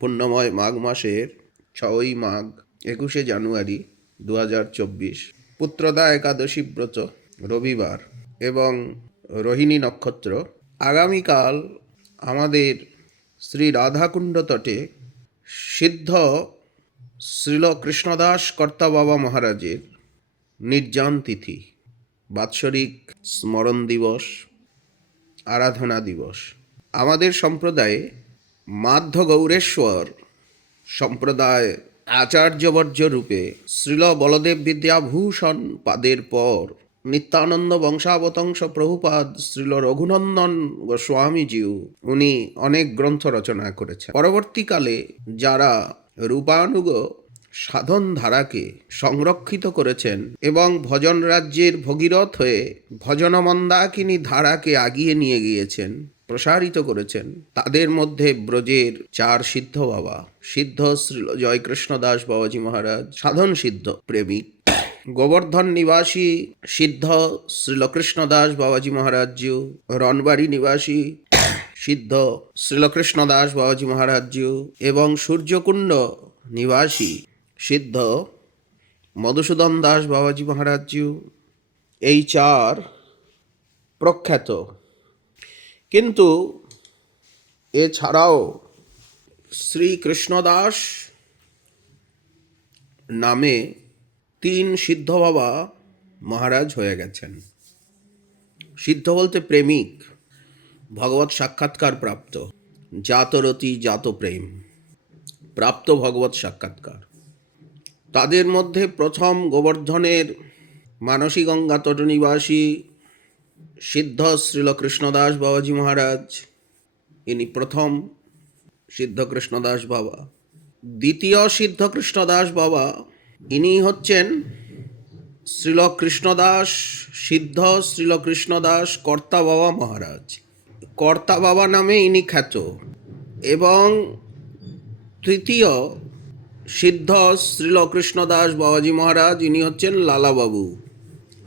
পুণ্যময় মাঘ মাসের 6ই মাঘ 21শে জানুয়ারি 2024 পুত্রদা একাদশী ব্রত রবিবার এবং রোহিণী নক্ষত্র। আগামীকাল আমাদের শ্রী রাধাকুণ্ড তটে সিদ্ধ শ্রীল কৃষ্ণদাস কর্তা বাবা মহারাজের নির্যান তিথি, বাৎসরিক স্মরণ দিবস, আরাধনা দিবস। আমাদের সম্প্রদায়ে মাধ্য গৌরেশ্বর সম্প্রদায় আচার্যবর্য রূপে শ্রীল বলদেব বিদ্যাভূষণ পাদের পর নিত্যানন্দ বংশাবতংশ প্রভুপাদ শ্রীল রঘুনন্দন গোস্বামীজিও উনি অনেক গ্রন্থ রচনা করেছেন। পরবর্তীকালে যারা রূপানুগ সাধন ধারাকে সংরক্ষিত করেছেন এবং ভজন রাজ্যের ভগীরথ হয়ে ভজন মন্দাকিনী ধারাকে আগিয়ে নিয়ে গিয়েছেন, প্রসারিত করেছেন, তাদের মধ্যে ব্রজের 4 সিদ্ধ বাবা, সিদ্ধ শ্রী জয়কৃষ্ণ দাস বাবাজি মহারাজ সাধন সিদ্ধ প্রেমিক, গোবর্ধন নিবাসী সিদ্ধ শ্রীলকৃষ্ণ দাস বাবাজি মহারাজজিও, রনবাড়ি নিবাসী সিদ্ধ শ্রীলকৃষ্ণ দাস বাবাজি মহারাজজিও এবং সূর্যকুণ্ড নিবাসী সিদ্ধ মধুসূদন দাস বাবাজি মহারাজজিও, এই 4 প্রখ্যাত। কিন্তু এছাড়াও শ্রীকৃষ্ণদাস নামে 3 সিদ্ধ বাবা মহারাজ হয়ে গেছেন। সিদ্ধ বলতে প্রেমিক, ভগবত সাক্ষাৎকার প্রাপ্ত, জাতরতি জাত প্রেম প্রাপ্ত ভগবত সাক্ষাৎকার। তাদের মধ্যে প্রথম গোবর্ধনের মানসী গঙ্গা তট নিবাসী সিদ্ধ শ্রীল কৃষ্ণদাস বাবাজি মহারাজ, ইনি প্রথম সিদ্ধ কৃষ্ণদাস বাবা। দ্বিতীয় সিদ্ধ কৃষ্ণদাস বাবা, ইনি হচ্ছেন শ্রীল কৃষ্ণদাস সিদ্ধ শ্রীল কৃষ্ণদাস কর্তা বাবা মহারাজ। কর্তা বাবা নামে ইনি খ্যাত। এবং তৃতীয় সিদ্ধ শ্রীল কৃষ্ণদাস বাবাজি মহারাজ, ইনি হচ্ছেন লালাবাবু,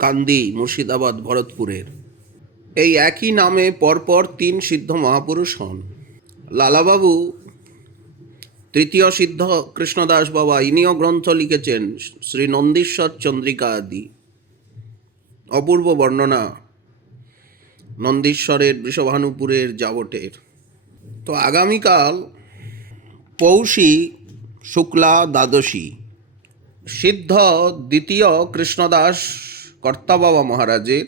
কান্দি, মুর্শিদাবাদ, ভরতপুরের। এই একই নামে পরপর 3 সিদ্ধ মহাপুরুষ হন। লালাবাবু তৃতীয় সিদ্ধ কৃষ্ণদাস বাবা, ইনিও গ্রন্থ লিখেছেন, শ্রী নন্দীশ্বর চন্দ্রিকা আদি, অপূর্ব বর্ণনা নন্দীশ্বরের বৃষভানুপুরের যাবটের। তো আগামীকাল পৌষী শুক্লা দ্বাদশী, সিদ্ধ দ্বিতীয় কৃষ্ণদাস কর্তা বাবা মহারাজের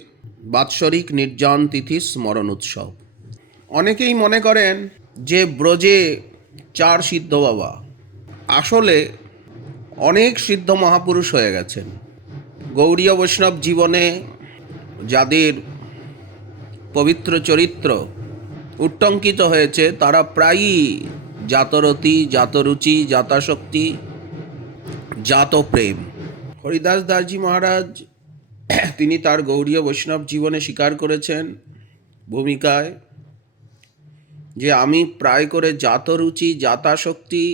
বাৎসরিক নির্জন তিথি স্মরণ উৎসব। অনেকেই মনে করেন যে ব্রজে 4 সিদ্ধ বাবা, আসলে অনেক সিদ্ধ মহাপুরুষ হয়ে গেছেন। গৌড়ীয় বৈষ্ণব জীবনে যাদের পবিত্র চরিত্র উট্টঙ্কিত হয়েছে, তারা প্রায়ই জাতরতি, জাতরুচি, জাতাশক্তি, জাতপ্রেম। হরিদাস দাসজি মহারাজ তিনি তার গৌড়ীয় বৈষ্ণব জীবনে স্বীকার করেছেন ভূমিকায় যে আমি প্রায় করে জাতরুচি, জাতাশক্তি,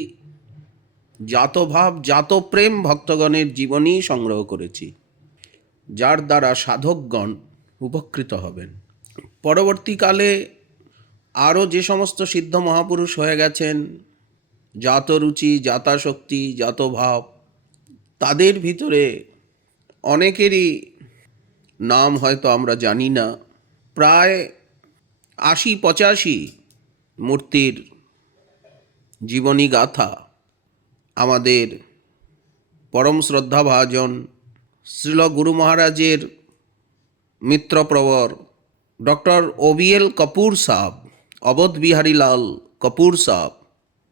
জাতভাব, জাতপ্রেম ভক্তগণের জীবনী সংগ্রহ করেছি, যার দ্বারা সাধকগণ উপকৃত হবেন। পরবর্তীকালে আরও যে সমস্ত সিদ্ধ মহাপুরুষ হয়ে গেছেন, জাতরুচি, জাতাশক্তি, জাতভাব, তাদের ভিতরে অনেকেরই নাম হয়তো আমরা জানি না। প্রায় 80-85 মূর্তির জীবনী গাথা আমাদের পরম শ্রদ্ধাভাজন শ্রীল গুরু মহারাজের মিত্রপ্রবর ডক্টর OBL কপুর সাহ, অবধ বিহারী লাল কপুর সাহ,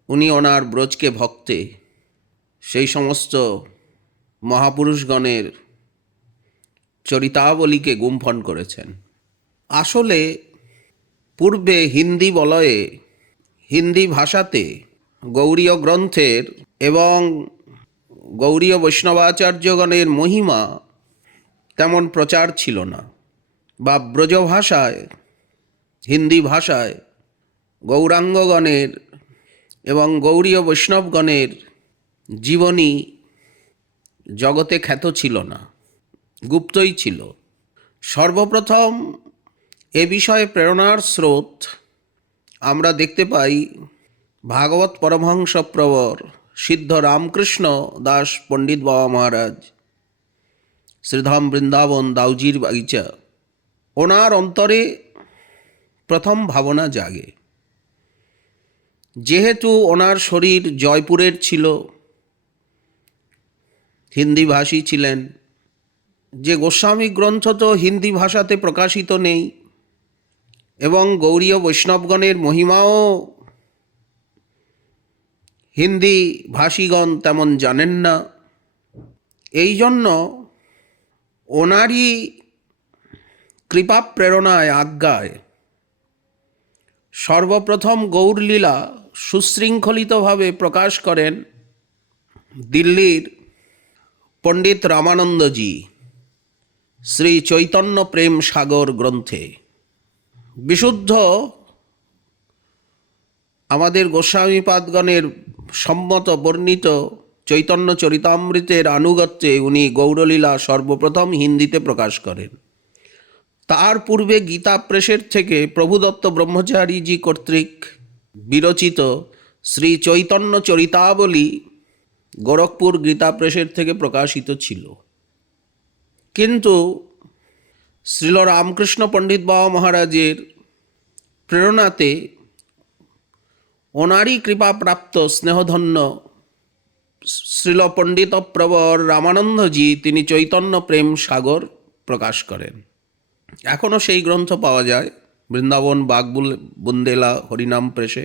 উনি ওনার ব্রজকে ভক্তে সেই সমস্ত মহাপুরুষগণের চরিতাবলীকে গুম্ফন করেছেন। আসলে পূর্বে হিন্দি বলয়ে, হিন্দি ভাষাতে গৌড়ীয় গ্রন্থের এবং গৌড়ীয় বৈষ্ণবাচার্যগণের মহিমা তেমন প্রচার ছিল না, বা ব্রজভাষায়, হিন্দি ভাষায় গৌরাঙ্গগণের এবং গৌড়ীয় বৈষ্ণবগণের জীবনী জগতে খ্যাত ছিল না, গুপ্তই ছিল। সর্বপ্রথম এ বিষয়ে প্রেরণার স্রোত আমরা দেখতে পাই ভাগবত পরমহংস প্রবর সিদ্ধ রামকৃষ্ণ দাস পণ্ডিত বাবা মহারাজ, শ্রীধাম বৃন্দাবন দাউজির বাগিচা, ওনার অন্তরে প্রথম ভাবনা জাগে। যেহেতু ওনার শরীর জয়পুরের ছিল, হিন্দি ভাষী ছিলেন, যে গোস্বামী গ্রন্থ তো হিন্দি ভাষাতে প্রকাশিত নেই এবং গৌড়ীয় বৈষ্ণবগণের মহিমাও হিন্দি ভাষীগণ তেমন জানেন না। এই জন্য ওনারই কৃপা প্রেরণায় আজ্ঞায় সর্বপ্রথম গৌরলীলা সুশৃঙ্খলিতভাবে প্রকাশ করেন দিল্লির পণ্ডিত রামানন্দজি শ্রী চৈতন্য প্রেম সাগর গ্রন্থে। বিশুদ্ধ আমাদের গোস্বামীপাদগণের সম্মত বর্ণিত চৈতন্য চরিতামৃতের আনুগত্যে উনি গৌরলীলা সর্বপ্রথম হিন্দিতে প্রকাশ করেন। তার পূর্বে গীতা প্রেসের থেকে প্রভুদত্ত ব্রহ্মচারীজি কর্তৃক বিরচিত শ্রী চৈতন্য চরিতাবলী গোরখপুর গীতা প্রেসের থেকে প্রকাশিত ছিল। কিন্তু শ্রীল রামকৃষ্ণ পণ্ডিত বাবা মহারাজের প্রেরণাতে ওনারই কৃপাপ্রাপ্ত স্নেহধন্য শ্রীল পণ্ডিত প্রবর রামানন্দজি তিনি চৈতন্য প্রেম সাগর প্রকাশ করেন। এখনও সেই গ্রন্থ পাওয়া যায় বৃন্দাবন বুন্দেলা হরিনাম প্রেসে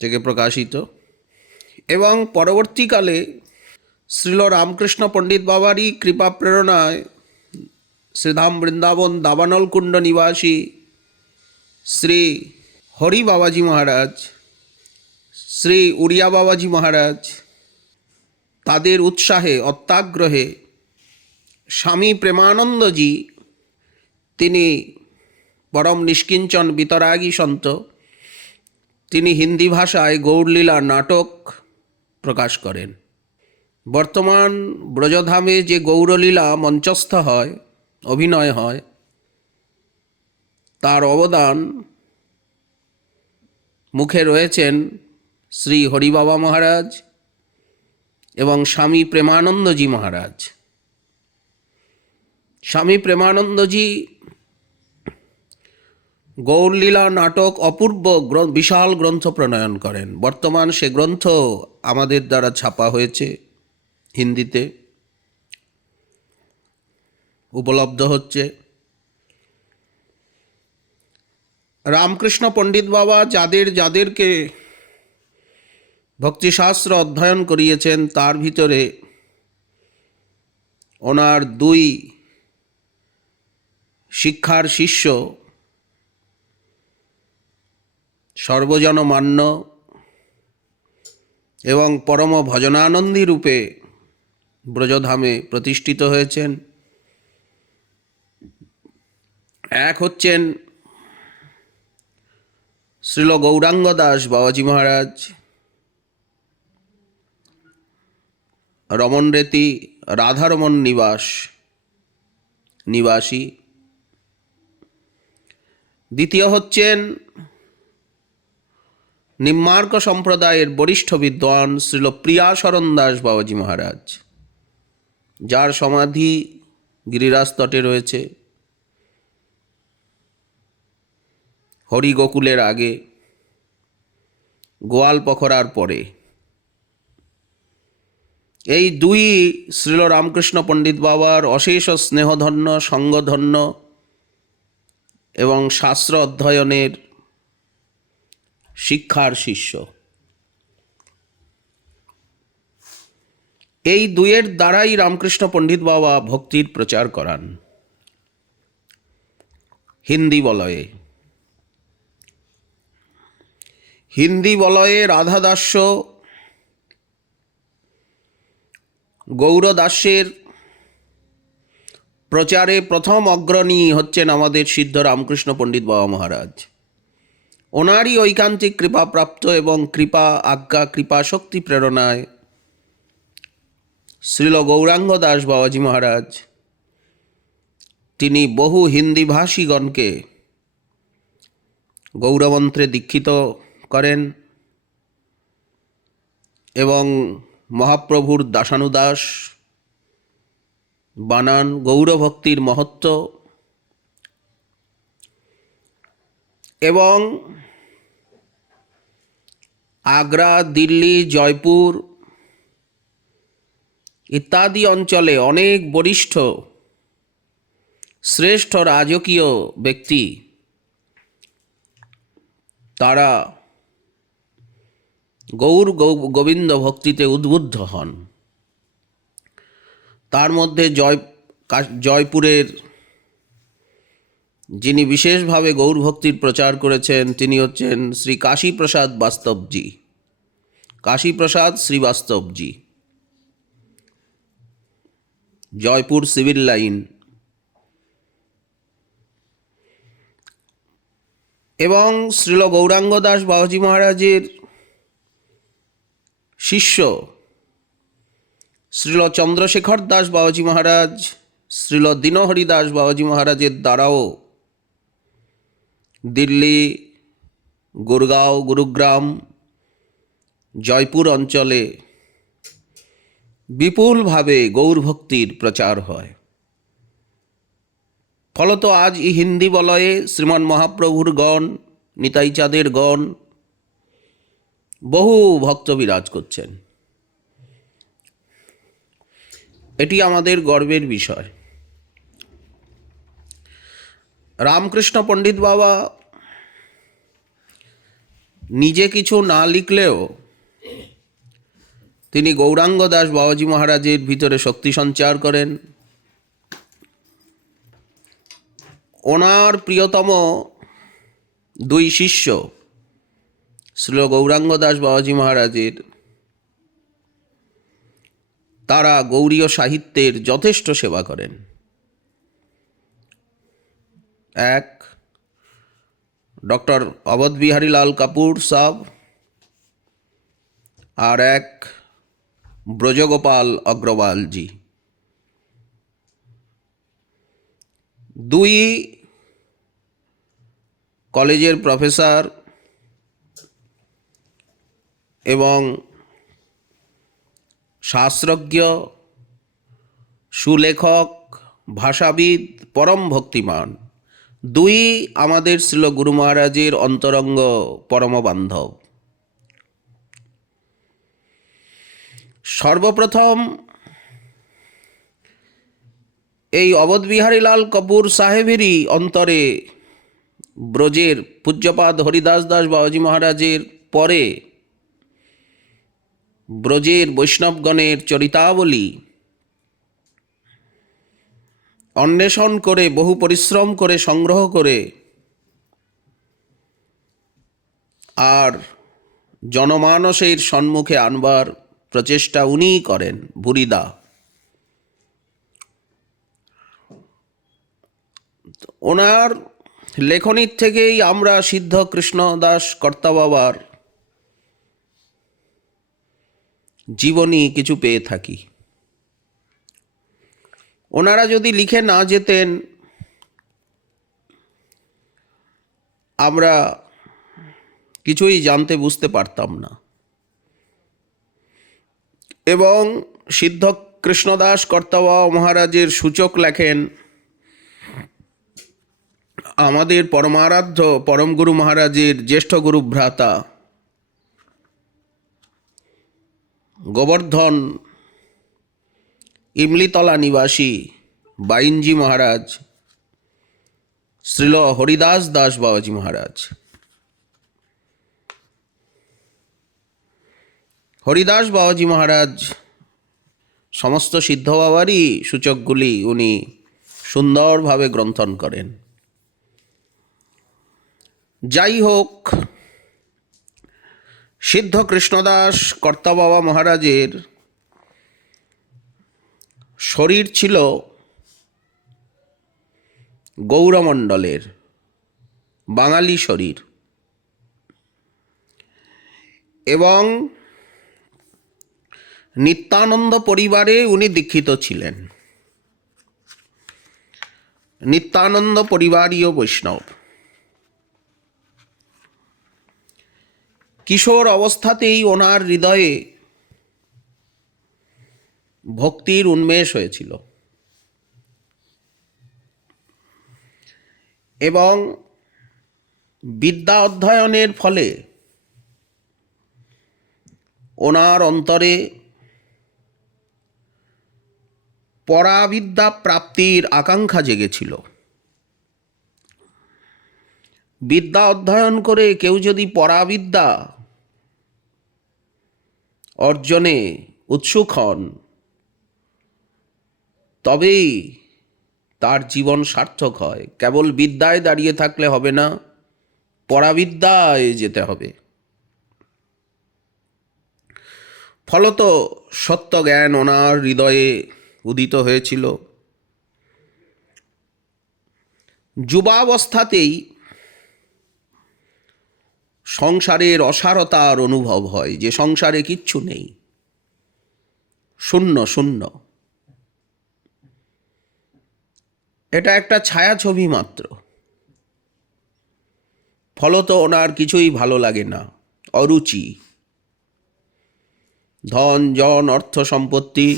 থেকে প্রকাশিত। এবং পরবর্তীকালে শ্রীল রামকৃষ্ণ পণ্ডিত বাবারই কৃপা প্রেরণায় শ্রীধাম বৃন্দাবন দাবানলকুণ্ড নিবাসী শ্রী হরি বাবাজি মহারাজ, শ্রী উড়িয়া বাবাজি মহারাজ, তাদের উৎসাহে অত্যাগ্রহে স্বামী প্রেমানন্দজি তিনি পরম নিষ্কিঞ্চন বিতরাগী সন্ত, তিনি হিন্দি ভাষায় গৌরলীলা নাটক প্রকাশ করেন। বর্তমান ব্রজধামে যে গৌরলীলা মঞ্চস্থ হয়, অভিনয় হয়, তার অবদান মুখে রয়েছেন শ্রী হরিবাবা মহারাজ এবং স্বামী প্রেমানন্দজি মহারাজ। স্বামী প্রেমানন্দজি গৌরলীলা নাটক অপূর্ব বিশাল গ্রন্থ প্রণয়ন করেন। বর্তমান সে গ্রন্থ আমাদের দ্বারা ছাপা হয়েছে, হিন্দিতে উপলব্ধ হচ্ছে। রামকৃষ্ণ পণ্ডিত বাবা যাদেরকে ভক্তিশাস্ত্র অধ্যয়ন করিয়েছেন, তার ভিতরে ওনার দুই শিক্ষার শিষ্য সর্বজনমান্য এবং পরম ভজনানন্দী রূপে ব্রজধামে প্রতিষ্ঠিত হয়েছেন। এক হচ্ছেন শ্রীল গৌরাঙ্গ দাস বাবাজি মহারাজ, রমনরেতি রাধারমন নিবাসী। দ্বিতীয় হচ্ছেন নিম্মার্ক সম্প্রদায়ের বরিষ্ঠ বিদ্বান শ্রীল প্রিয়াশরণ দাস বাবাজি মহারাজ, যার সমাধি গিরিরাজ তটে রয়েছে, হরিগোকুলের আগে, গোয়াল পখরার পরে। এই দুই শ্রীল রামকৃষ্ণ পণ্ডিত বাবার অশেষ স্নেহধন্য, সঙ্গধন্য এবং শাস্ত্র অধ্যয়নের শিক্ষার শিষ্য। এই দুয়ের দ্বারাই রামকৃষ্ণ পণ্ডিত বাবা ভক্তির প্রচার করান হিন্দি বলয়ে রাধাদাস্য গৌরদাসের প্রচারে প্রথম অগ্রণী হচ্ছেন আমাদের সিদ্ধ রামকৃষ্ণ পণ্ডিত বাবা মহারাজ। ওনারই ঐকান্তিক কৃপাপ্রাপ্ত এবং কৃপা শক্তি প্রেরণায় শ্রীল গৌরাঙ্গ দাস বাবাজি মহারাজ তিনি বহু হিন্দি ভাষীগণকে গৌরমন্ত্রে দীক্ষিত করেন এবং মহাপ্রভুর দাসানুদাস, বানান, গৌরভক্তির মহত্ব এবং আগ্রা, দিল্লি, জয়পুর ইত্যাদি অঞ্চলে অনেক বরিষ্ঠ শ্রেষ্ঠ রাজকীয় ব্যক্তি তারা গৌর গোবিন্দ ভক্তিতে উদ্বুদ্ধ হন। তার মধ্যে জয়পুরের যিনি বিশেষভাবে গৌর ভক্তির প্রচার করেছেন তিনি হচ্ছেন শ্রী কাশীপ্রসাদ বাস্তবজি, কাশীপ্রসাদ শ্রীবাস্তবজি, জয়পুর সিভিল লাইন। এবং শ্রীল গৌরাঙ্গ দাস বাবাজি মহারাজের শিষ্য শ্রীল চন্দ্রশেখর দাস বাবাজি মহারাজ, শ্রীল দীনহরি দাস বাবাজি মহারাজের দ্বারাও দিল্লি, গুরগাঁও, গুরুগ্রাম, জয়পুর অঞ্চলে বিপুলভাবে গৌরভক্তির প্রচার হয়। ফলত আজ এই হিন্দি বলয়ে শ্রীমান মহাপ্রভুর গণ, নিতাই চাঁদের গণ বহু ভক্ত বিরাজ করছেন। এটি আমাদের গর্বের বিষয়। রামকৃষ্ণ পণ্ডিত বাবা নিজে কিছু না লিখলেও তিনি গৌরাঙ্গ দাস বাবাজি মহারাজের ভিতরে শক্তি সঞ্চার করেন। ওনার প্রিয়তম দুই শিষ্য শ্রীল গৌরাঙ্গ দাস বাবাজি মহারাজের, তারা গৌড়ীয় সাহিত্যের যথেষ্ট সেবা করেন। এক ডক্টর অবধ বিহারী লাল কাপুর সাব, আর এক ব্রজগোপাল অগ্রওয়ালজি। দুই কলেজের প্রফেসর এবং শাস্ত্রজ্ঞ, সুলেখক, ভাষাবিদ, পরম ভক্তিমান, দুই আমাদের শ্রীল গুরু মহারাজের অন্তরঙ্গ পরম বান্ধব। সর্বপ্রথম এই অবধ বিহারী লাল কাপুর সাহেবেরই অন্তরে ব্রজের পূজ্যপাদ হরিদাস দাস বাবাজি মহারাজের পরে ব্রজের বৈষ্ণবগণের চরিতাবলী অন্বেষণ করে, বহু পরিশ্রম করে সংগ্রহ করে আর জনমানসের সম্মুখে আনবার প্রচেষ্টা উনিই করেন, ভুরিদা। ওনার লেখনীর থেকেই আমরা সিদ্ধ কৃষ্ণদাস কর্তা বাবার জীবনী কিছু পেয়ে থাকি। ওনারা যদি লিখে না যেতেন আমরা কিছুই জানতে বুঝতে পারতাম না। এবং সিদ্ধ কৃষ্ণদাস কর্তা বাবা মহারাজের সূচক লেখেন আমাদের পরমারাধ্য পরম গুরু মহারাজের জ্যেষ্ঠ গুরু ভ্রাতা গোবর্ধন ইমলিতলা নিবাসী বাইনজি মহারাজ, শ্রীল হরিদাস দাস বাবাজি মহারাজ। হরিদাস বাবাজি মহারাজ সমস্ত সিদ্ধ বাবারই সূচকগুলি উনি সুন্দরভাবে গ্রন্থন করেন। যাই হোক, সিদ্ধ কৃষ্ণদাস কর্তা বাবা মহারাজের শরীর ছিল গৌরমণ্ডলের বাঙালি শরীর এবং নিত্যানন্দ পরিবারে উনি দীক্ষিত ছিলেন। নিত্যানন্দ পরিবারীয় বৈষ্ণব। কিশোর অবস্থাতেই ওনার হৃদয়ে ভক্তির উন্মেষ হয়েছিল এবং বিদ্যা অধ্যয়নের ফলে ওনার অন্তরে পরাবিদ্যা প্রাপ্তির আকাঙ্ক্ষা জেগেছিল। বিদ্যা অধ্যয়ন করে কেউ যদি পরাবিদ্যা অর্জনে উৎসুক হন তবেই তার জীবন সার্থক হয়। কেবল বিদ্যায় দাঁড়িয়ে থাকলে হবে না, পরাবিদ্যায় যেতে হবে। ফলত সত্য জ্ঞান ওনার হৃদয়ে উদিত হয়েছিল। যুবাবস্থাতেই সংসারের অসারতার অনুভব হয়, যে সংসারে কিচ্ছু নেই, শূন্য শূন্য। এটা একটা ছায়াছবি মাত্র। ফলত ওনার কিছুই ভালো লাগে না, অরুচি। ধন জন অর্থ সম্পত্তি,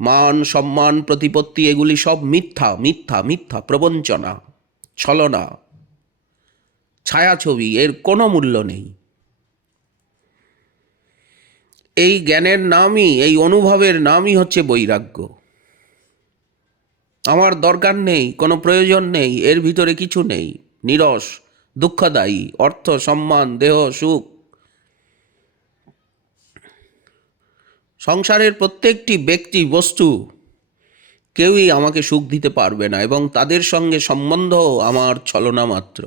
মান সম্মান প্রতিপত্তি, এগুলি সব মিথ্যা মিথ্যা মিথ্যা, প্রবঞ্চনা, ছলনা, ছায়াছবি, এর কোনো মূল্য নেই। এই জ্ঞানের নামই, এই অনুভবের নামই হচ্ছে বৈরাগ্য। আমার দরকার নেই, কোনো প্রয়োজন নেই, এর ভিতরে কিছু নেই, নীরস, দুঃখদায়ী, অর্থ সম্মান দেহ সুখ। সংসারের প্রত্যেকটি ব্যক্তি বস্তু কেউই আমাকে সুখ দিতে পারবে না, এবং তাদের সঙ্গে সম্বন্ধ আমার ছলনা মাত্র।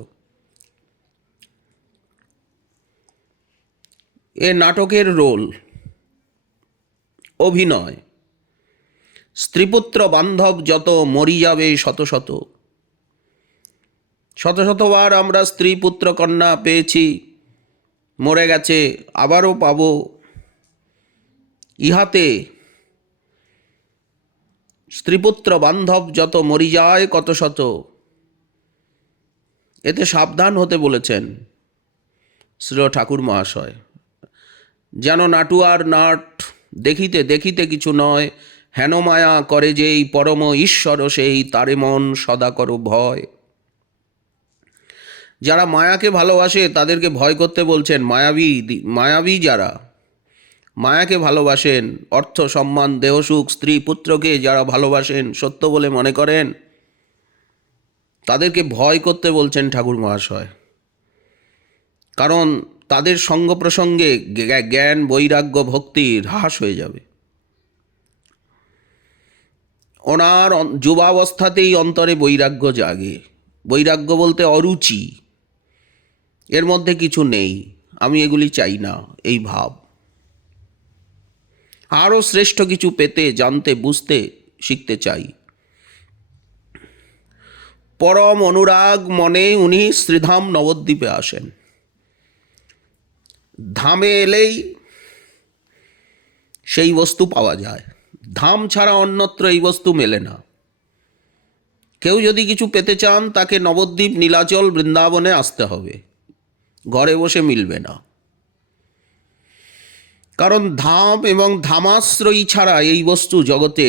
এ নাটকের রোল, অভিনয়। স্ত্রীপুত্র বান্ধব যত মরি যাবে শত শত, শত শতবার আমরা স্ত্রী পুত্র কন্যা পেয়েছি, মরে গেছে, আবারও পাব। ইহাতে স্ত্রীপুত্র বান্ধব যত মরি যায় কত শত, এতে সাবধান হতে বলেছেন শ্রী ঠাকুর মহাশয়। যেন নাটুয়ার নাট দেখিতে দেখিতে কিছু নয়, হেন মায়া করে যেই পরম ঈশ্বর সেই, তারে মন সদা করো ভয়। যারা মায়াকে ভালোবাসে তাদেরকে ভয় করতে বলছেন। মায়াবী যারা মায়াকে ভালোবাসেন, অর্থ সম্মান দেহ সুখ স্ত্রী পুত্রকে যারা ভালোবাসেন, সত্য বলে মনে করেন, তাদেরকে ভয় করতে বলছেন ঠাকুর মহাশয়। কারণ তাদের সঙ্গ প্রসঙ্গে জ্ঞান বৈরাগ্য ভক্তির হ্রাস হয়ে যাবে। ওনার যুবাবস্থাতেই অন্তরে বৈরাগ্য জাগে। বৈরাগ্য বলতে অরুচি, এর মধ্যে কিছু নেই, আমি এগুলি চাই না, এই ভাব। আরও শ্রেষ্ঠ কিছু পেতে, জানতে, বুঝতে, শিখতে চাই। পরম অনুরাগ মনে উনি শ্রীধাম নবদ্বীপে আসেন। ধামে এলেই সেই বস্তু পাওয়া যায়, ধাম ছাড়া অন্যত্র এই বস্তু মেলে না। কেউ যদি কিছু পেতে চান তাকে নবদ্বীপ, নীলাচল, বৃন্দাবনে আসতে হবে, ঘরে বসে মিলবে না। কারণ ধাম এবং ধামাশ্রয়ী ছাড়া এই বস্তু জগতে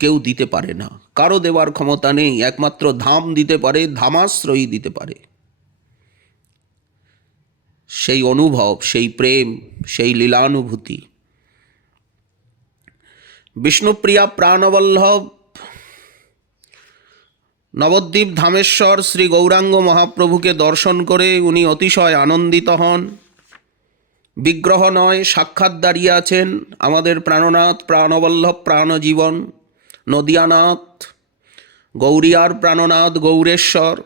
কেউ দিতে পারে না, কারো দেওয়ার ক্ষমতা নেই। একমাত্র ধাম দিতে পারে, ধামাশ্রয়ী দিতে পারে। সেই অনুভব, সেই প্রেম, সেই লীলানুভূতি। বিষ্ণুপ্রিয়া প্রাণবল্লভ নবদ্বীপ ধামেশ্বর শ্রী গৌরাঙ্গ মহাপ্রভুকে দর্শন করে উনি অতিশয় আনন্দিত হন। বিগ্রহ নয়, সাক্ষাৎ দাঁড়িয়ে আছেন আমাদের প্রাণনাথ, প্রাণবল্লভ, প্রাণজীবন, নদিয়ানাথ, গৌরিয়ার প্রাণনাথ, গৌরেশ্বর।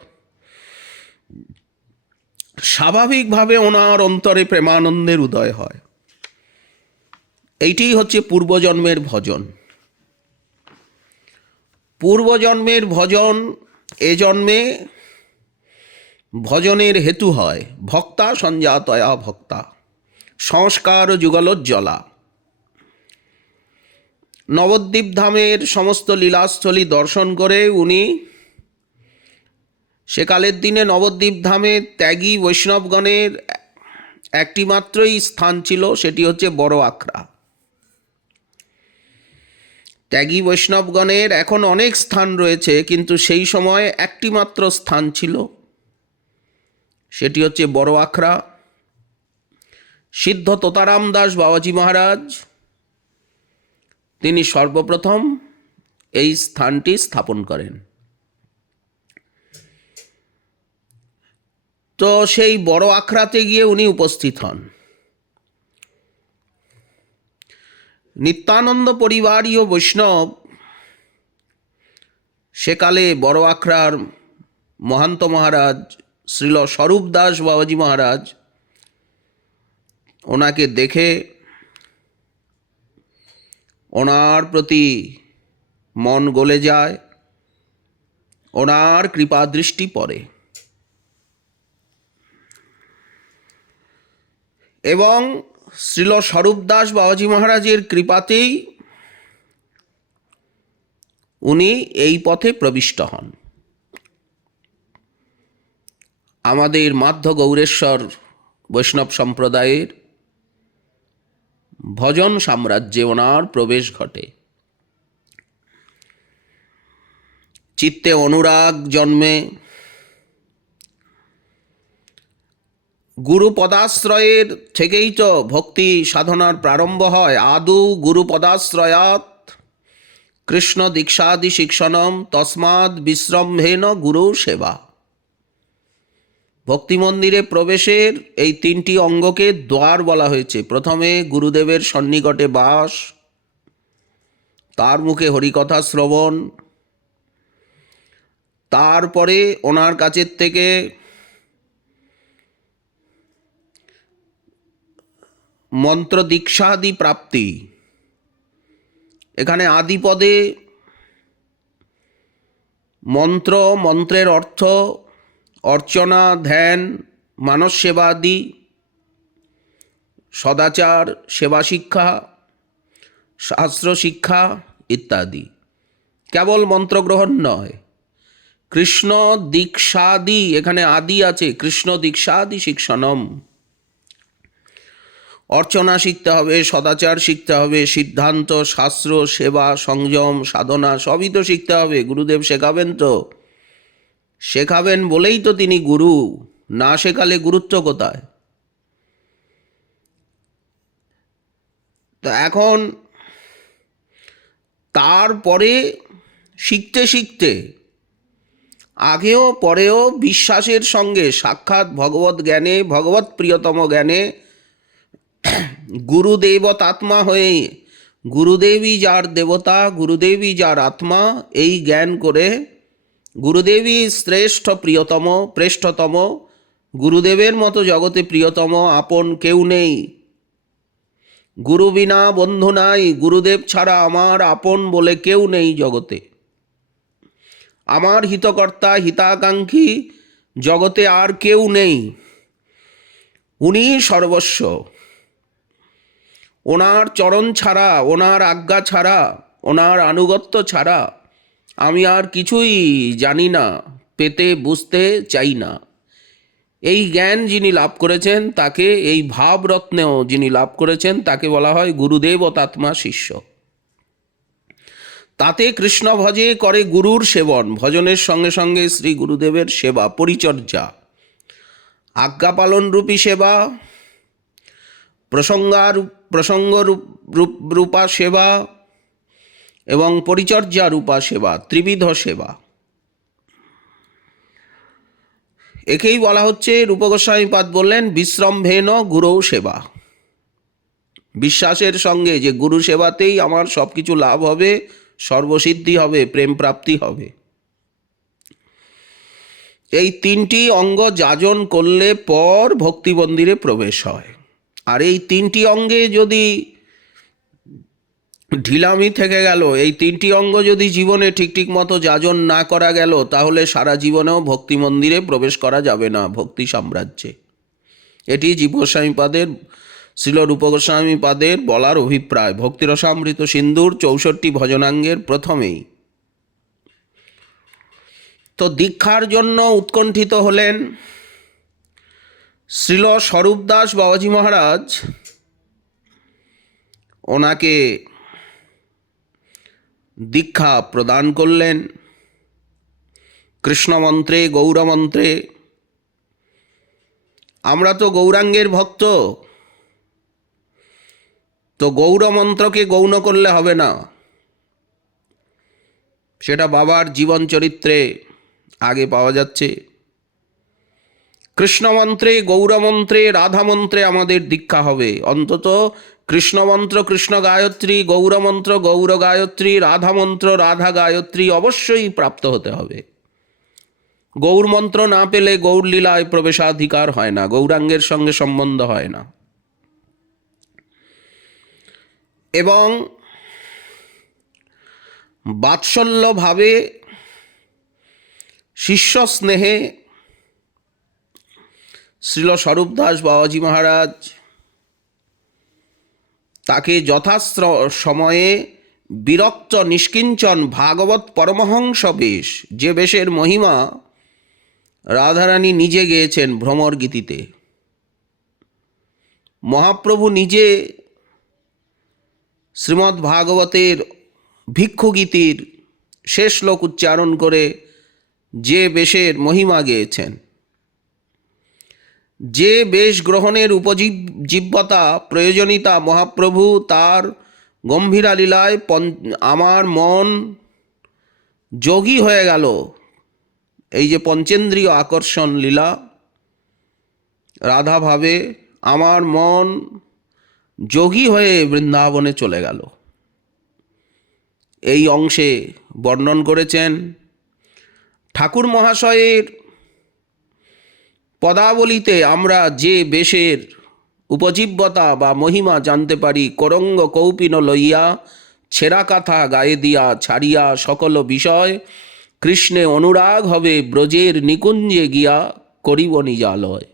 স্বাভাবিকভাবে ওনার অন্তরে প্রেমানন্দের উদয় হয়। এইটি হচ্ছে পূর্বজন্মের ভজন। পূর্বজন্মের ভজন এ জন্মে ভজনের হেতু হয়। ভক্তা সঞ্জাতয়া ভক্তা, সংস্কার যুগলোজ্জ্বলা। নবদ্বীপ ধামের সমস্ত লীলাস্থলী দর্শন করে উনি, সেকালের দিনে নবদ্বীপ ধামে ত্যাগী বৈষ্ণবগণের একটি মাত্রই স্থান ছিল, সেটি হচ্ছে বড় আখড়া। ত্যাগী বৈষ্ণবগণের এখন অনেক স্থান রয়েছে, কিন্তু সেই সময় একটি মাত্র স্থান ছিল, সেটি হচ্ছে বড় আখড়া। সিদ্ধ তোতারাম দাস বাবাজি মহারাজ তিনি সর্বপ্রথম এই স্থানটি স্থাপন করেন। তো সেই বড় আখড়াতে গিয়ে উনি উপস্থিত হন। নিত্যানন্দ পরিবারীয় বৈষ্ণব সেকালে বড় আখড়ার মহান্ত মহারাজ শ্রীল স্বরূপ দাস বাবাজি মহারাজ ওনাকে দেখে ওনার প্রতি মন গলে যায়, ওনার কৃপা দৃষ্টি পড়ে এবং শ্রীল স্বরূপ দাস বাবাজি মহারাজের কৃপাতেই উনি এই পথে প্রবিষ্ট হন। আমাদের মাধ্য গৌরেশ্বর বৈষ্ণব সম্প্রদায়ের ভজন সাম্রাজ্যে ওনার প্রবেশ ঘটে। চিত্তে অনুরাগ জন্মে, গুরু পদাশ্রয়ের থেকেই তো ভক্তি সাধনার প্রারম্ভ হয়। আদৌ গুরু পদাশ্রয়াৎ কৃষ্ণ দীক্ষাদি শিক্ষণম তস্মাৎ বিশ্রম্ভেন গুরু সেবা। ভক্তি মন্দিরে প্রবেশের এই তিনটি অঙ্গকে দ্বার বলা হয়েছে। প্রথমে গুরুদেবের সন্নিকটে বাস, তার মুখে হরিকথা শ্রবণ, তারপরে ওনার কাছের থেকে মন্ত্র দীক্ষাদি প্রাপ্তি। এখানে আদিপদে মন্ত্র, মন্ত্রের অর্থ, অর্চনা, ধ্যান, মানস সেবাদি, সদাচার, সেবা শিক্ষা, শাস্ত্র শিক্ষা ইত্যাদি। কেবল মন্ত্রগ্রহণ নয়, কৃষ্ণ দীক্ষাদি, এখানে আদি আছে, কৃষ্ণ দীক্ষাদি শিক্ষণম। অর্চনা শিখতে হবে, সদাচার শিখতে হবে, সিদ্ধান্ত, শাস্ত্র, সেবা, সংযম, সাধনা সবই তো শিখতে হবে। গুরুদেব শেখাবেন তো, শেখাবেন বলেই তো তিনি গুরু, না শেখালে গুরুত্ব কোথায়? তো এখন তারপরে শিখতে শিখতে আগেও পরেও বিশ্বাসের সঙ্গে সাক্ষাৎ ভগবত জ্ঞানে, ভগবত প্রিয়তম জ্ঞানে গুরুদেবতাত্মা হয়ে, গুরুদেবী যার দেবতা, গুরুদেবী যার আত্মা, এই জ্ঞান করে গুরুদেবী শ্রেষ্ঠ, প্রিয়তম, শ্রেষ্ঠতম, গুরুদেবের মতো জগতে প্রিয়তম আপন কেউ নেই। গুরু বিনা বন্ধু নাই, গুরুদেব ছাড়া আমার আপন বলে কেউ নেই জগতে। আমার হিতকর্তা, হিতাকাঙ্ক্ষী জগতে আর কেউ নেই। উনি সর্বস্ব। ওনার চরণ ছাড়া, ওনার আজ্ঞা ছাড়া, ওনার আনুগত্য ছাড়া আমি আর কিছুই জানি না, পেতে বুঝতে চাই না। এই জ্ঞান যিনি লাভ করেছেন তাকে, এই ভাবরত্নেও যিনি লাভ করেছেন তাকে বলা হয় গুরুদেবতাত্মা শিষ্য। তাতে কৃষ্ণ ভজে করে গুরুর সেবন, ভজনের সঙ্গে সঙ্গে শ্রী গুরুদেবের সেবা, পরিচর্যা, আজ্ঞা পালন রূপী সেবা, প্রসঙ্গ রূপা সেবা এবং পরিচর্যা রূপা সেবা, ত্রিবিধ সেবা। একেই বলা হচ্ছে, রূপ গোস্বামীপাদ বললেন বিশ্রম্ভেন গুরু সেবা। বিশ্বাসের সঙ্গে যে গুরু সেবাতেই আমার সব কিছু লাভ হবে, সর্বসিদ্ধি হবে, প্রেম প্রাপ্তি হবে। এই তিনটি অঙ্গ যাজন করলে পর ভক্তি মন্দিরে প্রবেশ হয়। আর এই তিনটি অঙ্গে যদি ঢিলামি থেকে গেল, এই তিনটি অঙ্গ যদি জীবনে ঠিক মতো যাজন না করা গেল, তাহলে সারা জীবনেও ভক্তি মন্দিরে প্রবেশ করা যাবে না, ভক্তি সাম্রাজ্যে। এটি জীব গোস্বামীপাদের, শ্রীল রূপ গোস্বামীপাদের বলার অভিপ্রায় ভক্তিরসামৃত সিন্ধুর 64 ভজনাঙ্গের প্রথমেই। তো দীক্ষার জন্য উৎকণ্ঠিত হলেন শ্রীল স্বরূপ দাস বাবাজি মহারাজ। ওনাকে দীক্ষা প্রদান করলেন কৃষ্ণমন্ত্রে, গৌরমন্ত্রে। আমরা তো গৌরাঙ্গের ভক্ত, তো গৌরমন্ত্রকে গৌণ করলে হবে না, সেটা বাবার জীবন চরিত্রে আগে পাওয়া যাচ্ছে। কৃষ্ণমন্ত্রে, গৌরমন্ত্রে, রাধামন্ত্রে আমাদের দীক্ষা হবে। অন্তত কৃষ্ণমন্ত্র কৃষ্ণ গায়ত্রী, গৌরমন্ত্র গৌর গায়ত্রী, রাধামন্ত্র রাধা গায়ত্রী অবশ্যই প্রাপ্ত হতে হবে। গৌর মন্ত্র না পেলে গৌরলীলায় প্রবেশাধিকার হয় না, গৌরাঙ্গের সঙ্গে সম্বন্ধ হয় না। এবং বাৎসল্যভাবে, শিষ্য স্নেহে শ্রীল স্বরূপদাস বাবাজি মহারাজ তাকে সময়ে বিরক্ত নিষ্কিঞ্চন ভাগবত পরমহংস বেশ, যে বেশের মহিমা রাধারানী নিজে গেয়েছেন ভ্রমর গীতিতে। মহাপ্রভু নিজে শ্রীমদ্ ভাগবতের ভিক্ষু গীতির শেষ শ্লোক উচ্চারণ করে যে বেশের মহিমা গেয়েছেন। যে বেশ গ্রহণের উপজীব্যতা প্রয়োজনীয়তা মহাপ্রভু তার গম্ভীরা লীলায় আমার মন যোগী হয়ে গেল। এই যে পঞ্চেন্দ্রিয় আকর্ষণ লীলা, রাধা ভাবে আমার মন যোগী হয়ে বৃন্দাবনে চলে গেল, এই অংশে বর্ণন করেছেন। ঠাকুর মহাশয়ের পদাবলিতে আমরা যে বেশের উপজীব্যতা বা মহিমা জানতে পারি। করঙ্গ কৌপিন লইয়া ছেঁড়া কাথা গায়ে দিয়া ছাড়িয়া সকল বিষয় কৃষ্ণে অনুরাগ হবে ব্রজের নিকুঞ্জে গিয়া করিব নিজালয়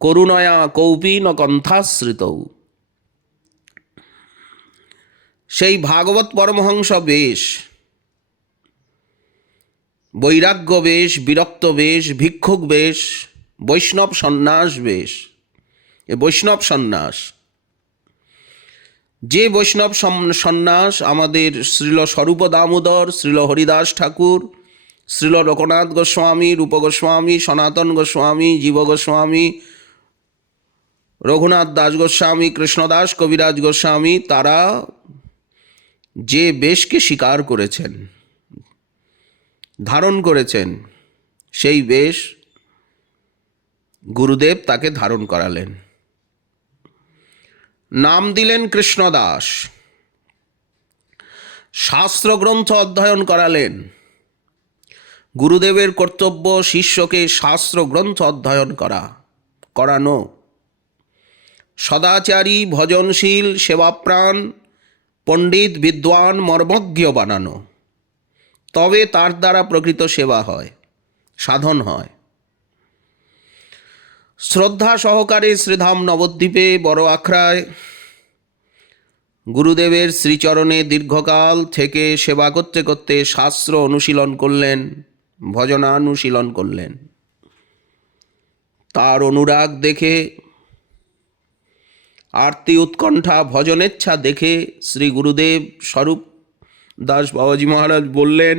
করুণয়া কৌপিন কণ্ঠাশ্রিত। সেই ভাগবত পরমহংস বেশ, বৈরাগ্য বেশ, বিরক্ত বেশ, ভিক্ষুক বেশ, বৈষ্ণব সন্ন্যাস বেশ। এ বৈষ্ণব সন্ন্যাস, যে বৈষ্ণব সন্ন্যাস আমাদের শ্রীল স্বরূপ দামোদর, শ্রীল হরিদাস ঠাকুর, শ্রীল লোকনাথ গোস্বামী, রূপ গোস্বামী, সনাতন গোস্বামী, জীব গোস্বামী, রঘুনাথ দাস গোস্বামী, কৃষ্ণদাস কবিরাজ গোস্বামী, তারা যে বেশকে স্বীকার করেছেন, ধারণ করেছেন, সেই বেশ গুরুদেব তাকে ধারণ করালেন। নাম দিলেন কৃষ্ণদাস। শাস্ত্রগ্রন্থ অধ্যয়ন করালেন। গুরুদেবের কর্তব্য শিষ্যকে শাস্ত্রগ্রন্থ অধ্যয়ন করানো, সদাচারী, ভজনশীল, সেবাপ্রাণ, পণ্ডিত, বিদ্বান, মর্মজ্ঞ বানানো। তবে তার দ্বারা প্রকৃত সেবা হয়, সাধন হয়। শ্রদ্ধা সহকারে শ্রীধাম নবদ্বীপে বড় আখড়ায় গুরুদেবের শ্রীচরণে দীর্ঘকাল থেকে সেবা করতে করতে শাস্ত্র অনুশীলন করলেন, ভজনানুশীলন করলেন। তার অনুরাগ দেখে, আরতি উৎকণ্ঠা, ভজনেচ্ছা দেখে শ্রী গুরুদেব স্বরূপ দাস বাবাজি মহারাজ বললেন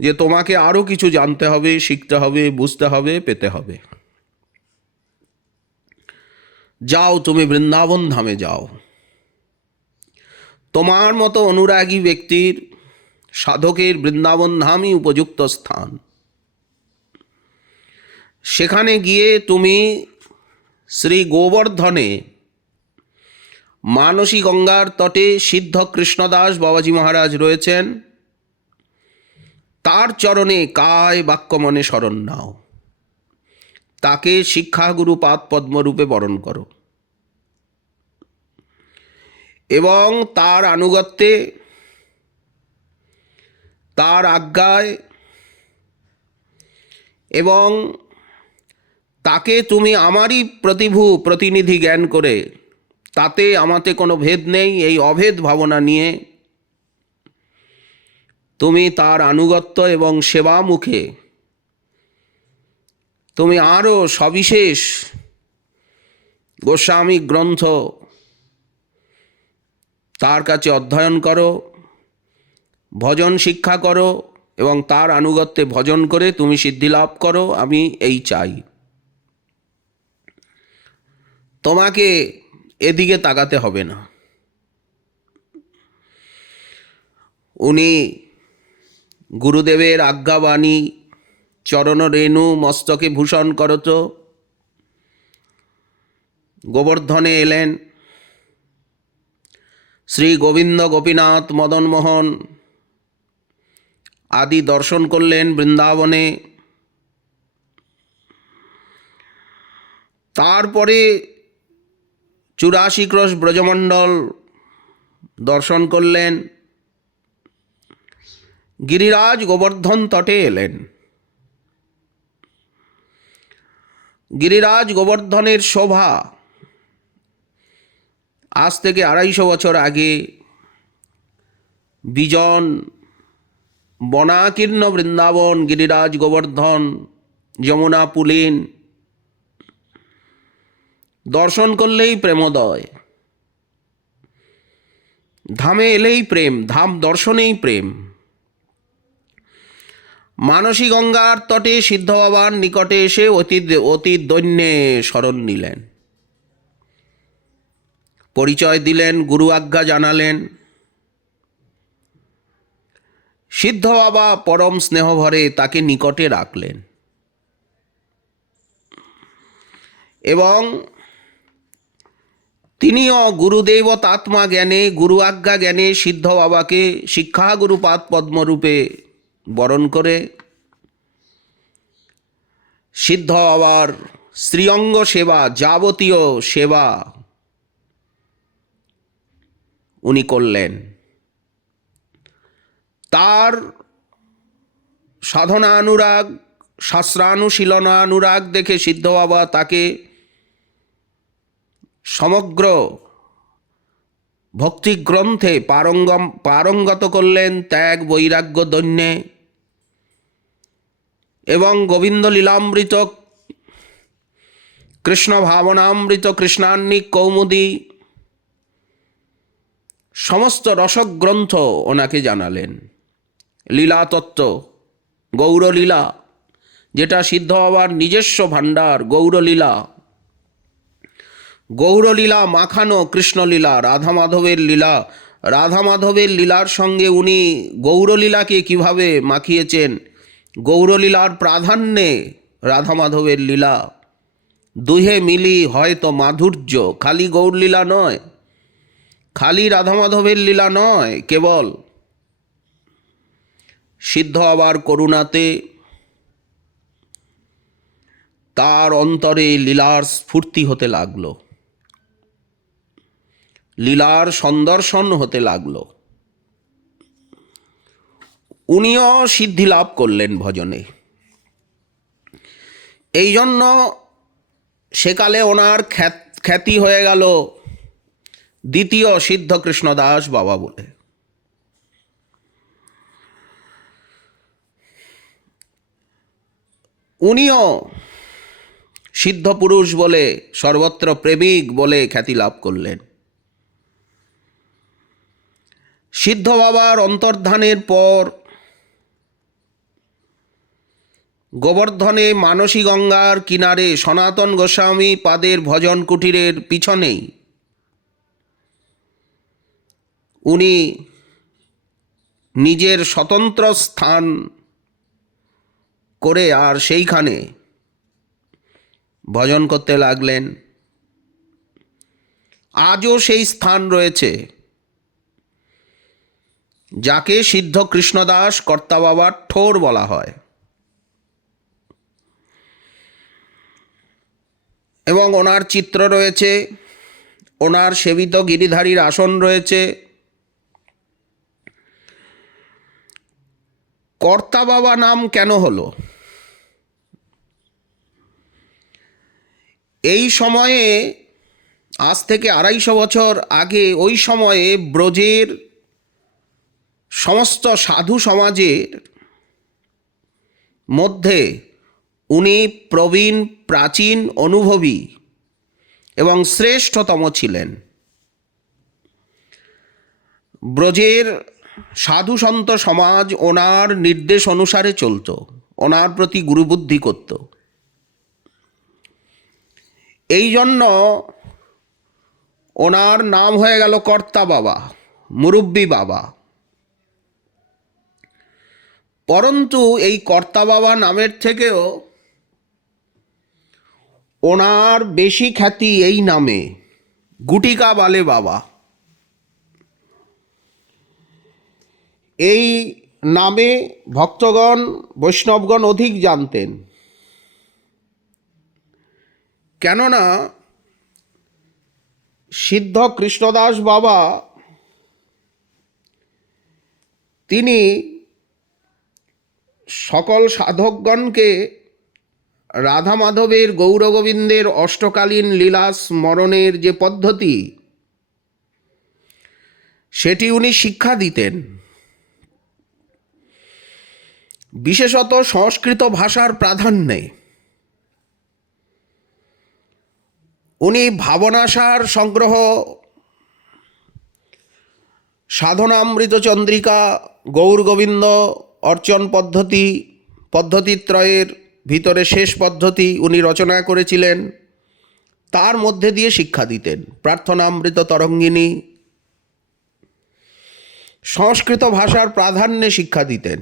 যে তোমাকে আরও কিছু জানতে হবে, শিখতে হবে, বুঝতে হবে, পেতে হবে। যাও, তুমি বৃন্দাবন ধামে যাও। তোমার মতো অনুরাগী ব্যক্তির, সাধকের বৃন্দাবন ধামই উপযুক্ত স্থান। সেখানে গিয়ে তুমি শ্রী গোবর্ধনে মানসী গঙ্গার তটে সিদ্ধ কৃষ্ণদাস বাবাজি মহারাজ রয়েছেন, তার চরণে কায় বাক্য মনে শরণ নাও। তাকে শিক্ষাগুরু পাদ পদ্মরূপে বরণ করো এবং তার আনুগত্যে, তার আজ্ঞায় এবং তাকে তুমি আমারই প্রতিনিধি জ্ঞান করে, তাতে আমাতে কোনো ভেদ নেই, এই অভেদ ভাবনা নিয়ে তুমি তার আনুগত্য এবং সেবা মুখে তুমি আরও সবিশেষ গোস্বামী গ্রন্থ তার কাছে অধ্যয়ন করো, ভজন শিক্ষা করো এবং তার আনুগত্যে ভজন করে তুমি সিদ্ধি লাভ করো, আমি এই চাই। তোমাকে এদিকে তাকাতে হবে না। উনি গুরুদেবের আজ্ঞাবাণী চরণ রেণু মস্তকে ভূষণ করত, গোবর্ধনে এলেন। শ্রী গোবিন্দ গোপীনাথ মদনমোহন আদি দর্শন করলেন বৃন্দাবনে। তারপরে 84 ক্রোশ ব্রজমণ্ডল দর্শন করলেন। গিরিরাজ গোবর্ধন তটে এলেন। গিরিরাজ গোবর্ধনের শোভা আজ থেকে 250 বছর আগে বিজন বনাকীর্ণ বৃন্দাবন, গিরিরাজ গোবর্ধন, যমুনা পুলিন দর্শন করলেই প্রেমোদয়। ধামে এলেই প্রেম, ধাম দর্শনেই প্রেম। মানসী গঙ্গার তটে সিদ্ধ বাবার নিকটে এসে অতি দৈন্যে শরণ নিলেন, পরিচয় দিলেন, গুরু আজ্ঞা জানালেন। সিদ্ধ বাবা পরম স্নেহভরে তাকে নিকটে রাখলেন এবং তিনিও গুরুদেব তাত্মা জ্ঞানে, গুরু আজ্ঞা জ্ঞানে সিদ্ধ বাবাকে শিক্ষা গুরুপাদ পদ্মরূপে বরণ করে সিদ্ধ বাবার শ্রীঅঙ্গ সেবা, যাবতীয় সেবা উনি করলেন। তার সাধনা অনুরাগ, শাস্ত্রানুশীলনা অনুরাগ দেখে সিদ্ধ বাবা তাকে সমগ্র ভক্তিগ্রন্থে পারঙ্গত করলেন, ত্যাগ বৈরাগ্য দৈন্যে। এবং গোবিন্দ লীলামৃত, কৃষ্ণ ভাবনামৃত, কৃষ্ণান্নিক কৌমুদী সমস্ত রসগ্রন্থ ওনাকে জানালেন। লীলাতত্ত্ব, গৌরলীলা, যেটা সিদ্ধ বাবার নিজস্ব ভাণ্ডার, গৌরলীলা, গৌরলীলা মাখানো কৃষ্ণলীলা, রাধা মাধবের লীলা, রাধা মাধবের লীলার সঙ্গে উনি গৌরলীলাকে কিভাবে মাখিয়েছেন, গৌরলীলার প্রাধান্যে রাধা মাধবের লীলা, দুহে মিলি হয়তো মাধুর্য। খালি গৌরলীলা নয়, খালি রাধা মাধবের লীলা নয়, কেবল সিদ্ধ বাবার করুণাতে তার অন্তরে লীলার স্ফূর্তি হতে লাগলো, লীলার সন্দর্শন হতে লাগলো। উনিও সিদ্ধি লাভ করলেন ভজনে। এই জন্য সেকালে ওনার খ্যাতি হয়ে গেল দ্বিতীয় সিদ্ধ কৃষ্ণদাস বাবা বলে। উনিও সিদ্ধ পুরুষ বলে, সর্বত্র প্রেমিক বলে খ্যাতি লাভ করলেন। সিদ্ধ বাবার অন্তর্ধানের পর গোবর্ধনে মানসী গঙ্গার কিনারে সনাতন গোস্বামী পাদের ভজন কুটিরের পিছনেই উনি নিজের স্বতন্ত্র স্থান করে আর সেইখানে ভজন করতে লাগলেন। আজও সেই স্থান রয়েছে, যাকে সিদ্ধ কৃষ্ণদাস কর্তা বাবার ঠোর বলা হয়। এবং ওনার চিত্র রয়েছে, ওনার সেবিত গিরিধারীর আসন রয়েছে। কর্তা বাবা নাম কেন হলো? এই সময়ে, আজ থেকে 250 বছর আগে, ওই সময়ে ব্রজের সমস্ত সাধু সমাজের মধ্যে উনি প্রবীণ, প্রাচীন, অনুভবী এবং শ্রেষ্ঠতম ছিলেন। ব্রজের সাধু সন্ত সমাজ ওনার নির্দেশ অনুসারে চলত, ওনার প্রতি গুরুবুদ্ধি করত। এই জন্য ওনার নাম হয়ে গেল কর্তা বাবা, মুরব্বী বাবা। পরন্তু এই কর্তা বাবা নামের থেকেও ওনার বেশি খ্যাতি এই নামে, গুটিকা বালে বাবা। এই নামে ভক্তগণ বৈষ্ণবগণ অধিক জানতেন, কেননা সিদ্ধ কৃষ্ণদাস বাবা তিনি সকল সাধকগণকে রাধা মাধবের গৌরগোবিন্দের অষ্টকালীন লীলা স্মরণের যে পদ্ধতি সেটি উনি শিক্ষা দিতেন। বিশেষত সংস্কৃত ভাষার প্রাধান্যে উনি ভাবনাসার সংগ্রহ, সাধনামৃত চন্দ্রিকা, গৌরগোবিন্দ অর্চন পদ্ধতিত্রয়ের ভিতরে শেষ পদ্ধতি উনি রচনা করেছিলেন। তার মধ্যে দিয়ে শিক্ষা দিতেন। প্রার্থনামৃত তরঙ্গিনী, সংস্কৃত ভাষার প্রাধান্যে শিক্ষা দিতেন।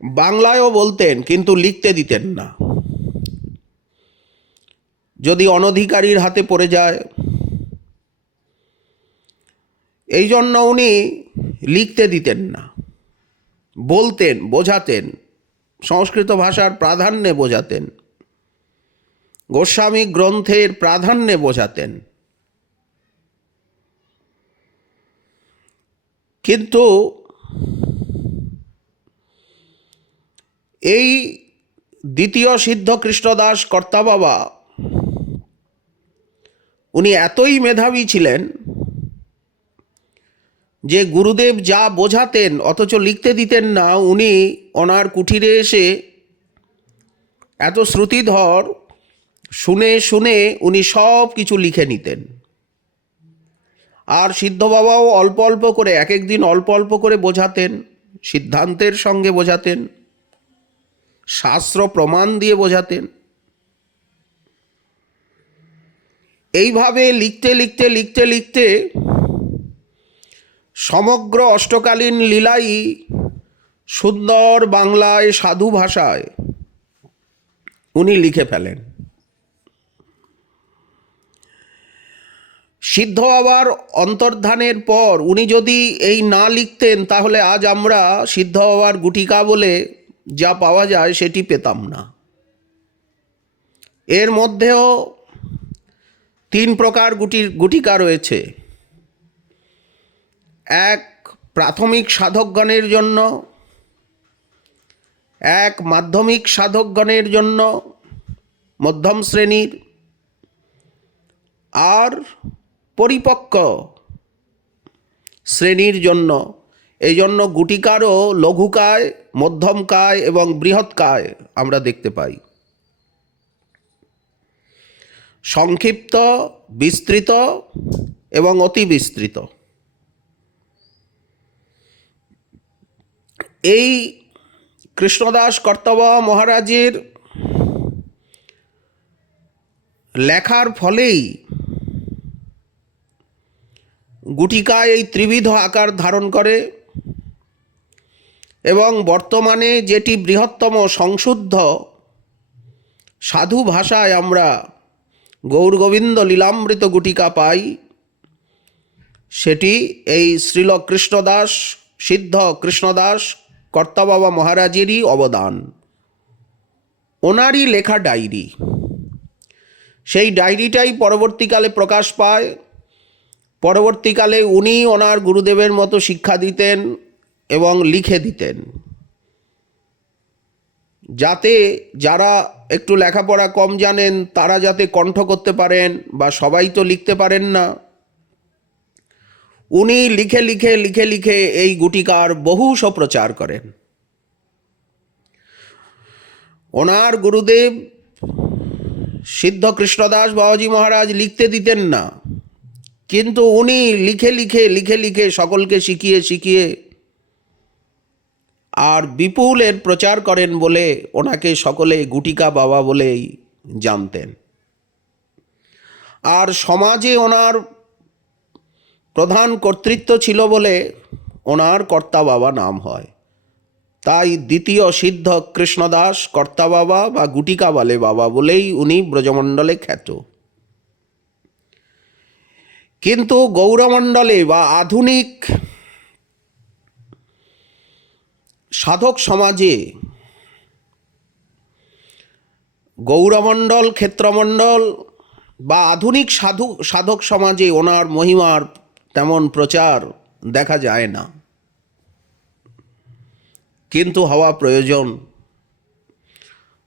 বাংলায়ও বলতেন, কিন্তু লিখতে দিতেন না, যদি অনধিকারীর হাতে পড়ে যায়। এই জন্য উনি লিখতে দিতেন না, বলতেন, বোঝাতেন, সংস্কৃত ভাষার প্রাধান্যে বোঝাতেন, গোস্বামী গ্রন্থের প্রাধান্যে বোঝাতেন। কিন্তু এই দ্বিতীয় সিদ্ধ কৃষ্ণদাস কর্তা বাবা উনি এতই মেধাবী ছিলেন যে গুরুদেব যা বোঝাতেন অথচ লিখতে দিতেন না, উনি ওনার কুঠিরে এসে এত শ্রুতিধর শুনে শুনে উনি সব কিছু লিখে নিতেন। আর সিদ্ধ বাবাও অল্প অল্প করে, এক এক দিন অল্প অল্প করে বোঝাতেন, সিদ্ধান্তের সঙ্গে বোঝাতেন, শাস্ত্র প্রমাণ দিয়ে বোঝাতেন। এইভাবে লিখতে লিখতে লিখতে লিখতে সমগ্র অষ্টকালীন লীলাই সুন্দর বাংলায় সাধু ভাষায় উনি লিখে ফেলেন। সিদ্ধ বাবার অন্তর্ধানের পর উনি যদি এই না লিখতেন, তাহলে আজ আমরা সিদ্ধ বাবার গুটিকা বলে যা পাওয়া যায় সেটি পেতাম না। এর মধ্যেও 3 প্রকার গুটিকা রয়েছে। এক প্রাথমিক সাধকগণের জন্য, এক মাধ্যমিক সাধকগণের জন্য মধ্যম শ্রেণীর, আর পরিপক্ক শ্রেণীর জন্য। এই জন্য গুটিকারও লঘুকায়, মধ্যমকায় এবং বৃহৎকায় আমরা দেখতে পাই। সংক্ষিপ্ত, বিস্তৃত এবং অতি বিস্তৃত। এই কৃষ্ণদাস কর্তব্য মহারাজের লেখার ফলেই গুটিকা এই ত্রিবিধ আকার ধারণ করে এবং বর্তমানে যেটি বৃহত্তম সংশুদ্ধ সাধু ভাষায় আমরা গৌরগোবিন্দ লীলামৃত গুটিকা পাই, সেটি এই শ্রীল কৃষ্ণদাস, সিদ্ধ কৃষ্ণদাস কর্তাবাবা মহারাজেরই অবদান, ওনারই লেখা ডায়েরি। সেই ডায়েরিটাই পরবর্তীকালে প্রকাশ পায়। পরবর্তীকালে উনি ওনার গুরুদেবের মতো শিক্ষা দিতেন এবং লিখে দিতেন, যাতে যারা একটু লেখাপড়া কম জানেন তারা যাতে কণ্ঠ করতে পারেন, বা সবাই তো লিখতে পারেন না। উনি লিখে লিখে লিখে লিখে এই গুটিকার বহু প্রচার করেন। ওনার গুরুদেব সিদ্ধ কৃষ্ণদাস বাবাজি মহারাজ লিখতে দিতেন না, কিন্তু উনি লিখে লিখে লিখে লিখে সকলকে শিখিয়ে শিখিয়ে আর বিপুলের প্রচার করেন বলে ওনাকে সকলে গুটিকা বাবা বলেই জানতেন। আর সমাজে ওনার প্রধান কর্তৃত্ব ছিল বলে ওনার কর্তা বাবা নাম হয়। তাই দ্বিতীয় সিদ্ধ কৃষ্ণদাস কর্তা বাবা বা গুটিকা বালে বাবা বলেই উনি ব্রজমণ্ডলে খ্যাত। কিন্তু গৌরমণ্ডলে বা আধুনিক সাধক সমাজে গৌরমণ্ডল ক্ষেত্রমণ্ডল বা আধুনিক সাধক সমাজে ওনার মহিমার তেমন প্রচার দেখা যায় না, কিন্তু হওয়া প্রয়োজন।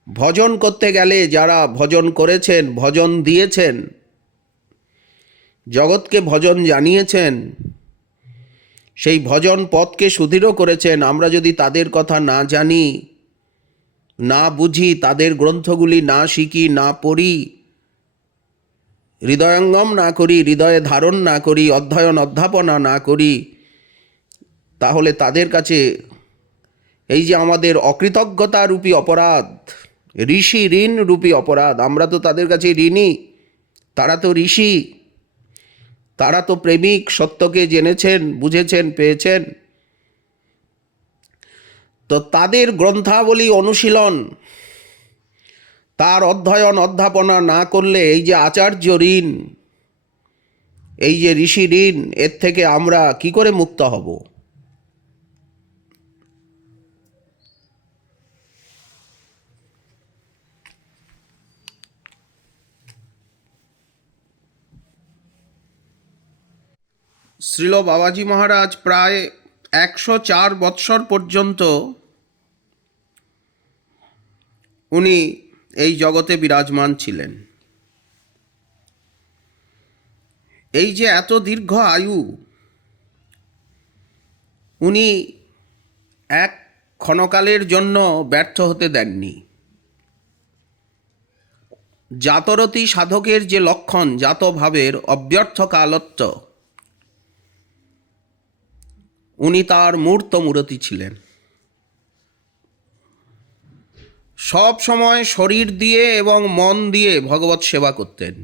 ভজন করতে গেলে যারা ভজন করেছেন, ভজন দিয়েছেন, জগৎকে ভজন জানিয়েছেন, সেই ভজন পথকে সুদৃঢ় করেছেন, আমরা যদি তাদের কথা না জানি, না বুঝি, তাদের গ্রন্থগুলি না শিখি, না পড়ি, হৃদয়ঙ্গম না করি, হৃদয়ে ধারণ না করি, অধ্যয়ন অধ্যাপনা না করি, তাহলে তাদের কাছে এই যে আমাদের অকৃতজ্ঞতা রূপী অপরাধ, ঋষি ঋণ রূপী অপরাধ, আমরা তো তাদের কাছে ঋণী। তারা তো ঋষি, তারা তো প্রেমিক, সত্যকে জেনেছেন, বুঝেছেন, পেয়েছেন। তো তাদের গ্রন্থাবলী অনুশীলন, তার অধ্যয়ন অধ্যাপনা না করলে এই যে আচার্য ঋণ, এই যে ঋষি ঋণ, এর থেকে আমরা কি করে মুক্ত হব? শ্রীল বাবাজি মহারাজ প্রায় 104 বৎসর পর্যন্ত উনি এই জগতে বিরাজমান ছিলেন। এই যে এত দীর্ঘ আয়ু, উনি এক ক্ষণকালের জন্য ব্যর্থ হতে দেননি। জাতরতি সাধকের যে লক্ষণ, জাতভাবের অব্যর্থ কালত্ব, উনি তার মূর্ত মূরতি ছিলেন। সব সময় শরীর দিয়ে এবং মন দিয়ে ভগবত সেবা করতেন।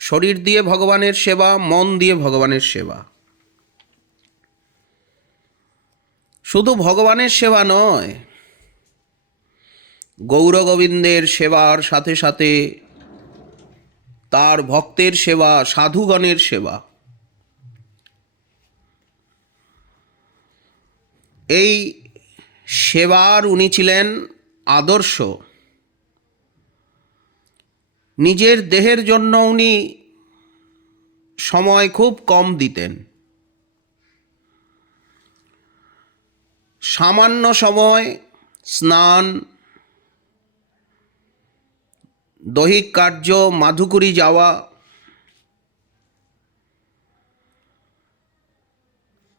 শরীর দিয়ে ভগবানের সেবা, মন দিয়ে ভগবানের সেবা। শুধু ভগবানের সেবা নয়, গৌর গোবিন্দের সেবার সাথে সাথে তার ভক্তের সেবা, সাধুগণের সেবা। এই সেবার উনি ছিলেন আদর্শ। নিজের দেহের জন্য উনি সময় খুব কম দিতেন। সামান্য সময় স্নান, দৈহিক কার্য, মাধুকরী যাওয়া,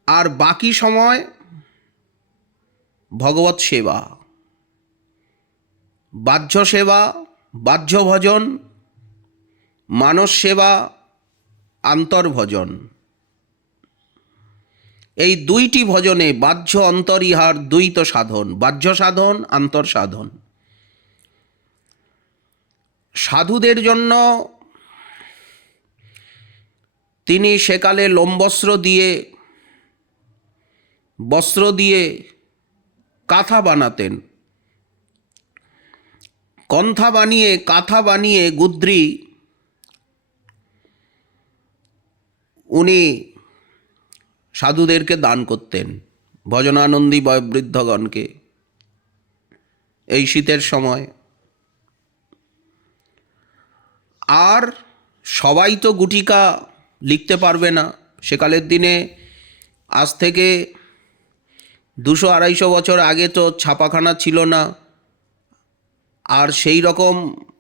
আর বাকি সময় ভগবত সেবা, বাহ্য সেবা, বাহ্য ভজন, মানস সেবা, আন্তর্ভজন। এই দুইটি ভজনে বাহ্য অন্তর ইহার দ্বৈত সাধন, বাহ্য সাধন, আন্তর সাধন। সাধুদের জন্য তিনি সেকালে লোমবস্ত্র দিয়ে কাঁথা বানাতেন। কন্থা বানিয়ে, কাঁথা বানিয়ে গুদ্রি উনি সাধুদেরকে দান করতেন, ভজনানন্দী বয়োবৃদ্ধগণকে, এই শীতের সময়। আর সবাই তো গুটিকা লিখতে পারবে না। সেকালের দিনে আজ থেকে 200-250 বছর আগে তো ছাপাখানা ছিল না। আর সেই রকম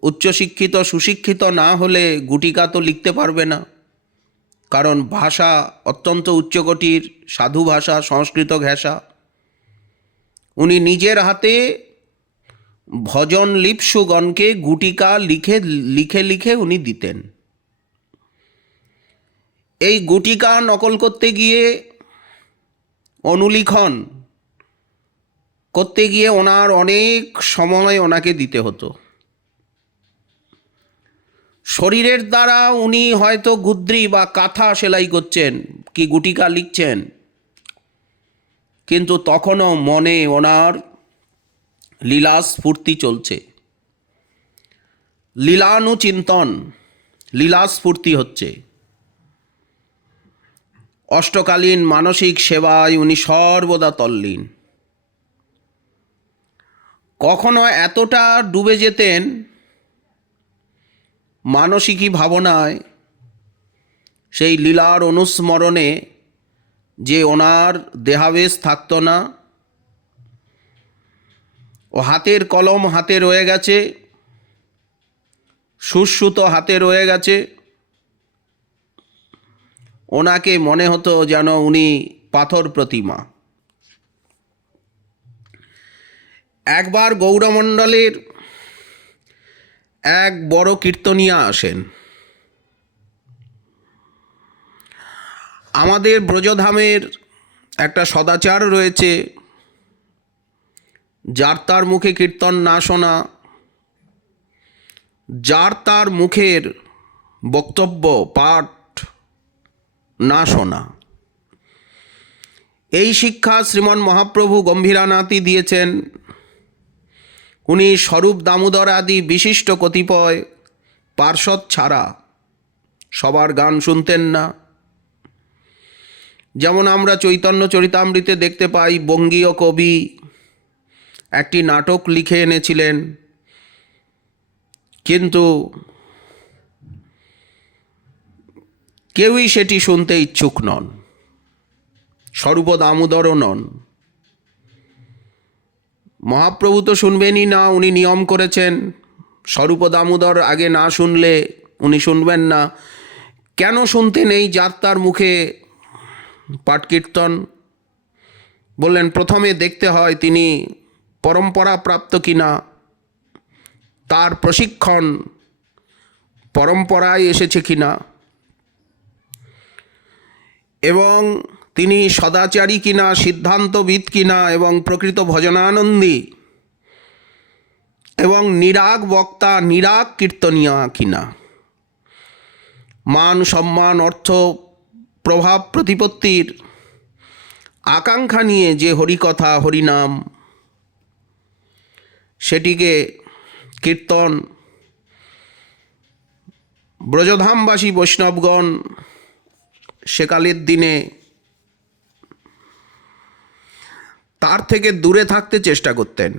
উচ্চশিক্ষিত সুশিক্ষিত না হলে গুটিকা তো লিখতে পারবে না, কারণ ভাষা অত্যন্ত উচ্চকোটির, সাধু ভাষা, সংস্কৃত ঘেঁষা। উনি নিজের হাতে ভজন লিপসুগণকে গুটিকা লিখে লিখে লিখে উনি দিতেন। এই গুটিকা নকল করতে গিয়ে, অনুলিখন করতে গিয়ে ওনার অনেক সময় ওনাকে দিতে হতো। শরীরের দ্বারা উনি হয়তো গুদ্রি বা কাঁথা সেলাই করছেন, কি গুটিকা লিখছেন, কিন্তু তখনও মনে ওনার লীলাস্ফূর্তি চলছে, লীলানুচিন্তন, লীলাস্ফূর্তি হচ্ছে। অষ্টকালীন মানসিক সেবায় উনি সর্বদা তল্লীন। কখনো এতটা ডুবে যেতেন মানসিকী ভাবনায়, সেই লীলার অনুস্মরণে, যে ওনার দেহাবেশ থাকতো না। ও হাতের কলম হাতে রয়ে গেছে, সুশ্রুত হাতে রয়ে গেছে। ওনাকে মনে হতো যেন উনি পাথর প্রতিমা। একবার গৌড়মণ্ডলের এক বড় কীর্তনিয়া আসেন। আমাদের ব্রজধামের একটা সদাচার রয়েছে, যার তার মুখে কীর্তন না শোনা, যার তার মুখের বক্তব্য পাঠ না শোনা। এই শিক্ষা শ্রীমন মহাপ্রভু গম্ভীরানাথই দিয়েছেন। উনি স্বরূপ দামোদর আদি বিশিষ্ট কতিপয় পার্ষদ ছাড়া সবার গান শুনতেন না। যেমন আমরা চৈতন্য চরিতামৃতে দেখতে পাই, বঙ্গীয় কবি একটি নাটক লিখে এনেছিলেন, কিন্তু কেউই সেটি শুনতে ইচ্ছুক নন, স্বরূপ দামোদরও নন। মহাপ্রভু তো শুনবেনই না, উনি নিয়ম করেছেন স্বরূপ দামোদর আগে না শুনলে উনি শুনবেন না। কেন শুনতে নেই যার তার মুখে পাঠ কীর্তন? বললেন প্রথমে দেখতে হয় তিনি পরম্পরা প্রাপ্ত কিনা, তার প্রশিক্ষণ পরম্পরায় এসেছে কিনা, এবং তিনি সদাচারী কিনা, সিদ্ধান্তবিদ কিনা, এবং প্রকৃত ভজনানন্দী এবং নিরাগ বক্তা, নিরাগ কীর্তনিয়া কিনা। মান সম্মান অর্থ প্রভাব প্রতিপত্তির আকাঙ্ক্ষা নিয়ে যে হরিকথা হরিনাম, সেটিকে কীর্তন ব্রজধামবাসী বৈষ্ণবগণ সেকালের দিনে তার থেকে দূরে থাকতে চেষ্টা করতেন।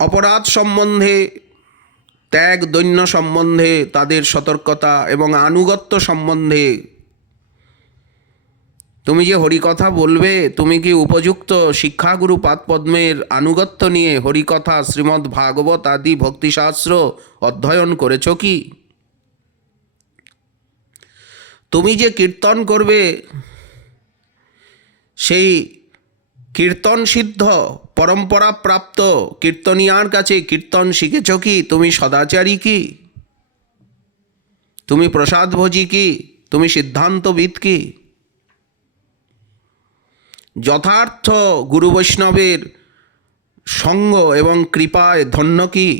অপরাধ সম্বন্ধে, ত্যাগ দৈন্য সম্বন্ধে তাদের সতর্কতা, এবং আনুগত্য সম্বন্ধে, তুমি যে হরিকথা বলবে, তুমি কি উপযুক্ত শিক্ষাগুরু পাদপদ্মের আনুগত্য নিয়ে হরিকথা, শ্রীমদ্ ভাগবত আদি ভক্তিশাস্ত্র অধ্যয়ন করেছ কি? তুমি যে কীর্তন করবে, সেই কীর্তন সিদ্ধ পরম্পরা প্রাপ্ত কীর্তনিয়ার কাছে কীর্তন শিখেছ কি? তুমি সদাচারী কি? তুমি প্রসাদভোজী কি? তুমি সিদ্ধান্তবিদ কি? যথার্থ গুরু বৈষ্ণবের সঙ্গ এবং কৃপায় ধন্য কি?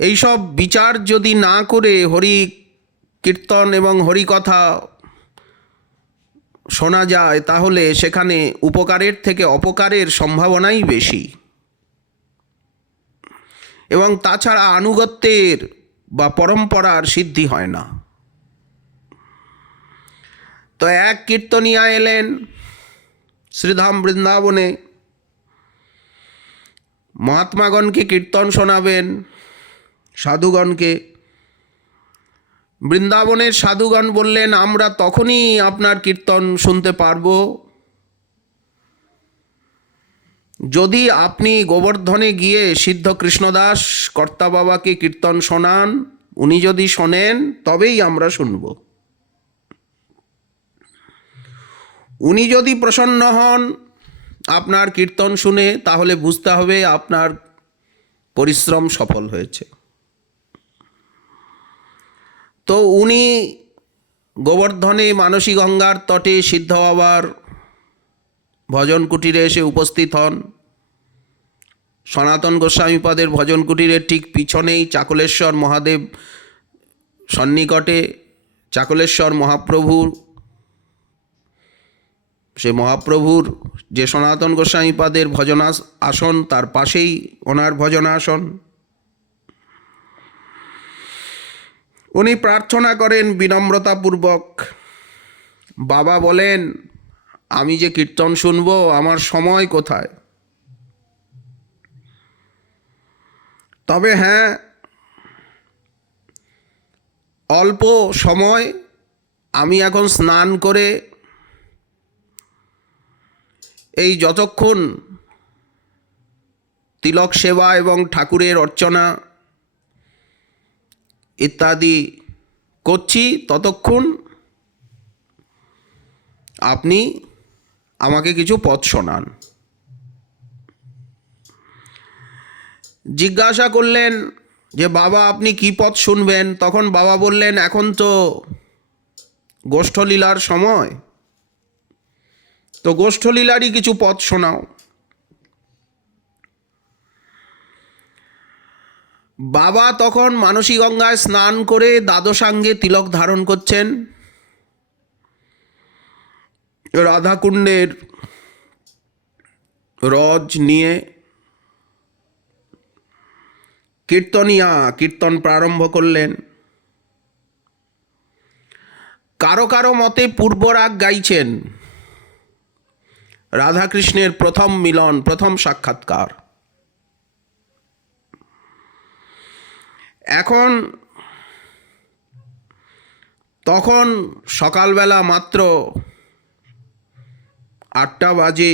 এইসব বিচার যদি না করে হরি কীর্তন এবং হরিকথা শোনা যায়, তাহলে সেখানে উপকারের থেকে অপকারের সম্ভাবনাই বেশি, এবং তাছাড়া আনুগত্যের বা পরম্পরার সিদ্ধি হয় না। তো এক কীর্তনিয়া এলেন শ্রীধাম বৃন্দাবনে, মহাত্মাগণকে কীর্তন শোনাবেন, সাধুগণকে। বৃন্দাবনের সাধুগণ বললেন, আমরা তখনই আপনার কীর্তন শুনতে পারব যদি আপনি গোবর্ধনে গিয়ে সিদ্ধ কৃষ্ণদাস কর্তা বাবাকে কীর্তন শোনান। উনি যদি শোনেন তবেই আমরা শুনব। উনি যদি প্রসন্ন হন আপনার কীর্তন শুনে, তাহলে বুঝতে হবে আপনার পরিশ্রম সফল হয়েছে। তো উনি গোবর্ধনে মানসী গঙ্গার তটে সিদ্ধ বাবার ভজন কুটিরে এসে উপস্থিত হন। সনাতন গোস্বামীপাদের ভজন কুটিরের ঠিক পিছনেই চাকলেশ্বর মহাদেব সন্নিকটে চাকলেশ্বর মহাপ্রভু, সে মহাপ্রভুর যে সনাতন গোস্বামীপাদের আসন তার পাশেই ওনার ভজনাসন। উনি প্রার্থনা করেন বিনম্রতাপূর্বক। বাবা বলেন, আমি যে কীর্তন শুনব, আমার সময় কোথায়? তবে হ্যাঁ, অল্প সময়। আমি এখন স্নান করে এই যতক্ষণ তিলক সেবা এবং ঠাকুরের অর্চনা ইত্যাদি করছি, ততক্ষণ আপনি আমাকে কিছু পদ শোনান। জিজ্ঞাসা করলেন যে বাবা আপনি কি পদ শুনবেন? তখন বাবা বললেন, এখন তো গোষ্ঠলীলার সময়, তো গোষ্ঠলীলারই কিছু পদ শোনাও। বাবা তখন মানসী গঙ্গায় স্নান করে দ্বাদশাঙ্গে তিলক ধারণ করছেন। রাধাকুণ্ডের রজ নিয়ে কীর্তন প্রারম্ভ করলেন। কারো কারো মতে পূর্বরাগ গাইছেন, রাধাকৃষ্ণের প্রথম মিলন, প্রথম সাক্ষাৎকার। তখন সকালবেলা মাত্র 8টা বাজে,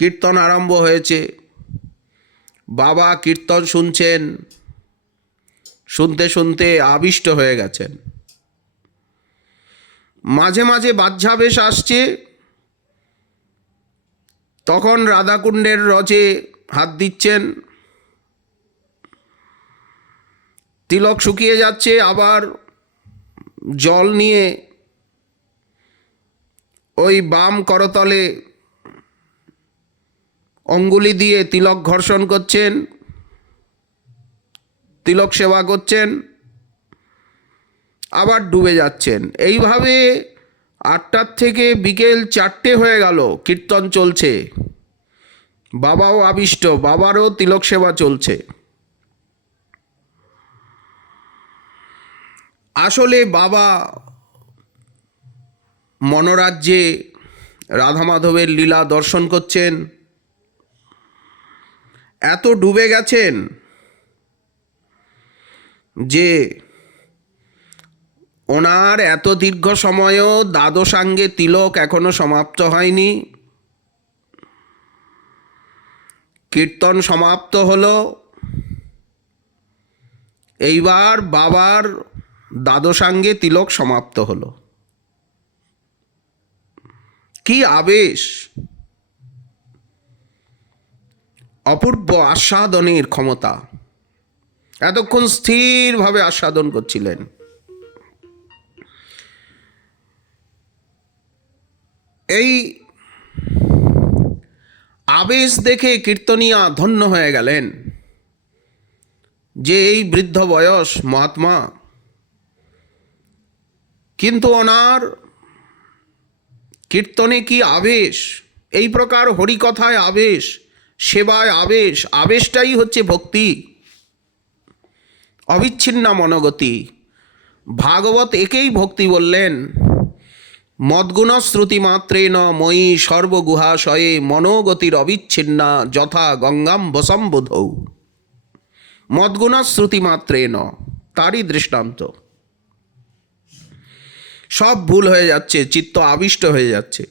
কীর্তন আরম্ভ হয়েছে। বাবা কীর্তন শুনছেন, শুনতে শুনতে আবিষ্ট হয়ে গেছেন। মাঝে মাঝে বাহ্যাবেশ আসছে, তখন রাধাকুণ্ডের রজে হাত দিচ্ছেন, তিলক শুকিয়ে যাচ্ছে, আবার জল নিয়ে ওই বাম করতলে অঙ্গুলি দিয়ে তিলক ঘর্ষণ করছেন, তিলক সেবা করছেন, আবার ডুবে যাচ্ছেন। এইভাবে 8টার থেকে বিকেল 4টে হয়ে গেল, কীর্তন চলছে। বাবাও আবিষ্ট, বাবারও তিলক সেবা চলছে। আসলে বাবা মনোরাজ্যে রাধা মাধবের লীলা দর্শন করছেন, এত ডুবে গেছেন যে ওনার এত দীর্ঘ সময়ও দ্বাদশাঙ্গে তিলক এখনো সমাপ্ত হয়নি। কীর্তন সমাপ্ত হলো, এইবার বাবার দ্বাদশাঙ্গে তিলক সমাপ্ত হলো। কি আবেশ, অপূর্ব আস্বাদনের ক্ষমতা। এতক্ষণ স্থিরভাবে আস্বাদন করছিলেন। এই আবেশ দেখে কীর্তনিয়া ধন্য হয়ে গেলেন যে এই বৃদ্ধ বয়স মহাত্মা, কিন্তু ওনার কীর্তনে কি আবেশ, এই প্রকার হরিকথায় আবেশ, সেবায় আবেশ, আবেশটাই হচ্ছে ভক্তি, অবিচ্ছিন্না মনোগতি। ভাগবত একেই ভক্তি বললেন, মদ্গুণ শ্রুতিমাত্রেণ ময়ি সর্বগুহাশয়ে মনোগতির অবিচ্ছিন্না যথা গঙ্গাম্বসম্বুধৌ। মদ্গুণ শ্রুতিমাত্রেণ, তারই দৃষ্টান্ত। সব ভুল হয়ে যাচ্ছে, চিত্ত আবিষ্ট হয়ে যাচ্ছে,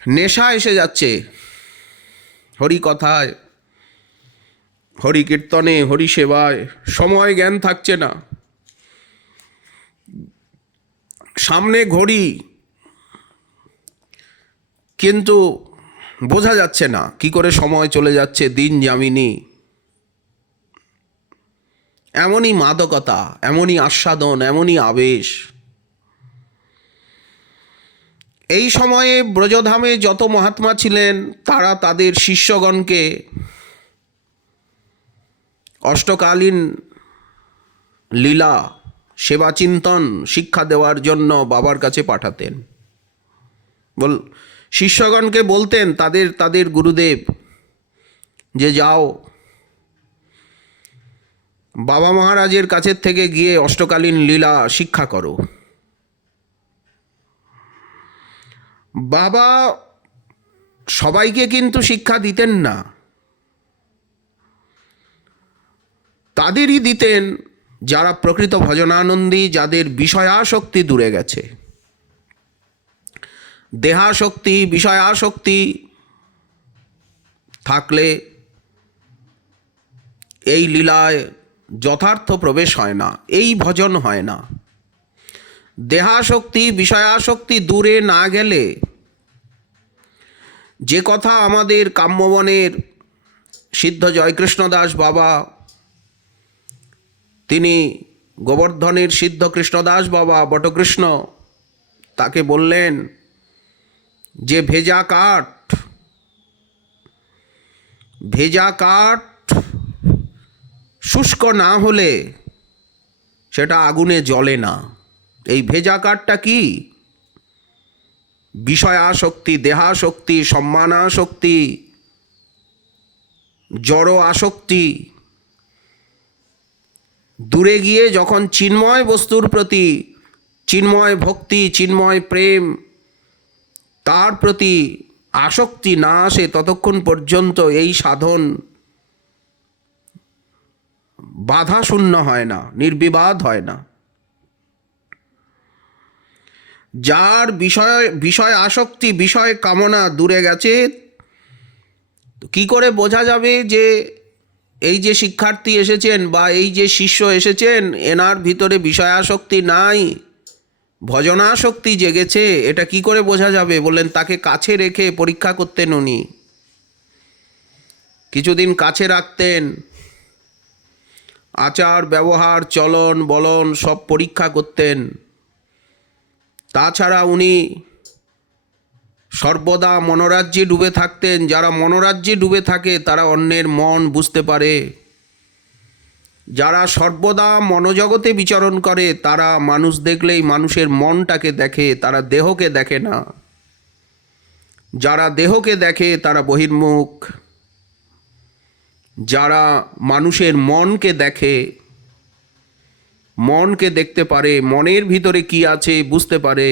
নেশা এসে যাচ্ছে হরি কথায়, হরি কীর্তনে, হরি সেবায়। সময় জ্ঞান থাকছে না, সামনে ঘড়ি, কিন্তু বোঝা যাচ্ছে না কি করে সময় চলে যাচ্ছে, দিন যামিনী। এমনই মাদকতা, এমনই আস্বাদন, এমনই আবেশ। এই সময়ে ব্রজধামে যত মহাত্মা ছিলেন তারা তাদের শিষ্যগণকে অষ্টকালীন লীলা সেবা চিন্তন শিক্ষা দেওয়ার জন্য বাবার কাছে পাঠাতেন। শিষ্যগণকে বলতেন তাদের গুরুদেব যে যাও বাবা মহারাজের কাছের থেকে গিয়ে অষ্টকালীন লীলা শিক্ষা করো। বাবা সবাইকে কিন্তু শিক্ষা দিতেন না, তাদেরই দিতেন যারা প্রকৃত ভজনানন্দী, যাদের বিষয়াসক্তি দূরে গেছে। দেহাসক্তি, বিষয়াসক্তি থাকলে এই লীলায় যথার্থ প্রবেশ হয় না, এই ভজন হয় না। দেহাসক্তি, বিষয়াসক্তি দূরে না গেলে, যে কথা আমাদের কাম্যবনের সিদ্ধ জয়কৃষ্ণদাস বাবা, তিনি গোবর্ধনের সিদ্ধ কৃষ্ণদাস বাবা বটকৃষ্ণ তাকে বললেন যে ভেজা কাঠ শুষ্ক না হলে সেটা আগুনে জ্বলে না। এই ভেজা কাঠটা কি? বিষয়াসক্তি, দেহাসক্তি, সম্মানাসক্তি, জড় আসক্তি দূরে গিয়ে যখন চিন্ময় বস্তুর প্রতি চিন্ময় ভক্তি, চিন্ময় প্রেম, তার প্রতি আসক্তি না আসে ততক্ষণ পর্যন্ত এই সাধন বাধা শূন্য হয় না, নির্বিবাদ হয় না। যার বিষয় আসক্তি, বিষয় কামনা দূরে গেছে, কি করে বোঝা যাবে যে এই যে শিক্ষার্থী এসেছেন বা এই যে শিষ্য এসেছেন এনার ভিতরে বিষয়াসক্তি নাই, ভজনাসক্তি জেগেছে? এটা কি করে বোঝা যাবে? বললেন তাকে কাছে রেখে পরীক্ষা করতেন উনি। কিছুদিন কাছে রাখতেন, আচার ব্যবহার চলন বলন সব পরীক্ষা করতেন। তাছাড়া উনি সর্বদা মনোরাজ্যে ডুবে থাকতেন। যারা মনোরাজ্যে ডুবে থাকে তারা অন্যের মন বুঝতে পারে। যারা সর্বদা মনোজগতে বিচরণ করে তারা মানুষ দেখলেই মানুষের মনটাকে দেখে, তারা দেহকে দেখে না। যারা দেহকে দেখে তারা বহির্মুখ। যারা মানুষের মনকে দেখে, মনকে দেখতে পারে, মনের ভিতরে কি আছে বুঝতে পারে,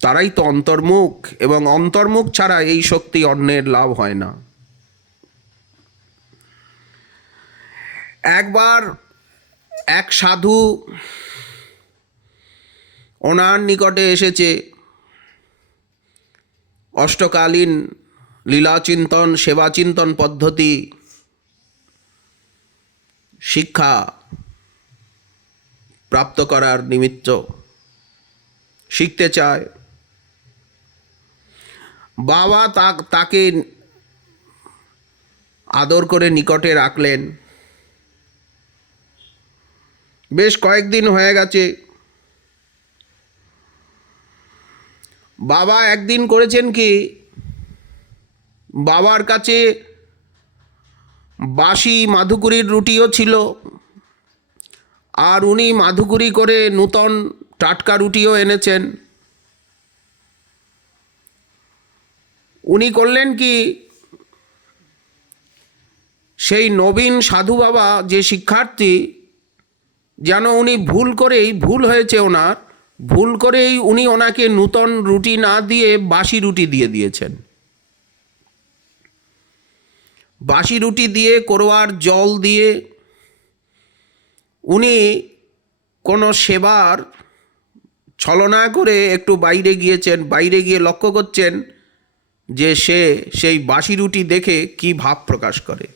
তারাই তো অন্তর্মুখ। এবং অন্তর্মুখ ছাড়া এই শক্তি অন্যের লাভ হয় না। একবার এক সাধু ওনার নিকটে এসেছে অষ্টকালীন লীলাচিন্তন সেবাচিন্তন পদ্ধতি শিক্ষা প্রাপ্ত করার নিমিত্ত শিখতে চায়। বাবা তাকে আদর করে নিকটে রাখলেন। বেশ কয়েকদিন হয়ে গেছে। বাবা একদিন করেছেন কি, বাবার কাছে বাসি মাধুকুরির রুটিও ছিল, আর উনি মাধুকুরি করে নূতন টাটকা রুটিও এনেছেন। উনি করলেন কি, সেই নবীন সাধু বাবা যে শিক্ষার্থী, যেন উনি ভুল হয়েছে ওনার, ভুল করেই উনি ওনাকে নূতন রুটি না দিয়ে বাসি রুটি দিয়ে দিয়েছেন। বাসি রুটি দিয়ে করোয়ার জল দিয়ে উনি কোনো সেবার ছলনা করে একটু বাইরে গিয়েছেন। বাইরে গিয়ে লক্ষ্য করছেন যে সেই বাসি রুটি দেখে কি ভাব প্রকাশ করে।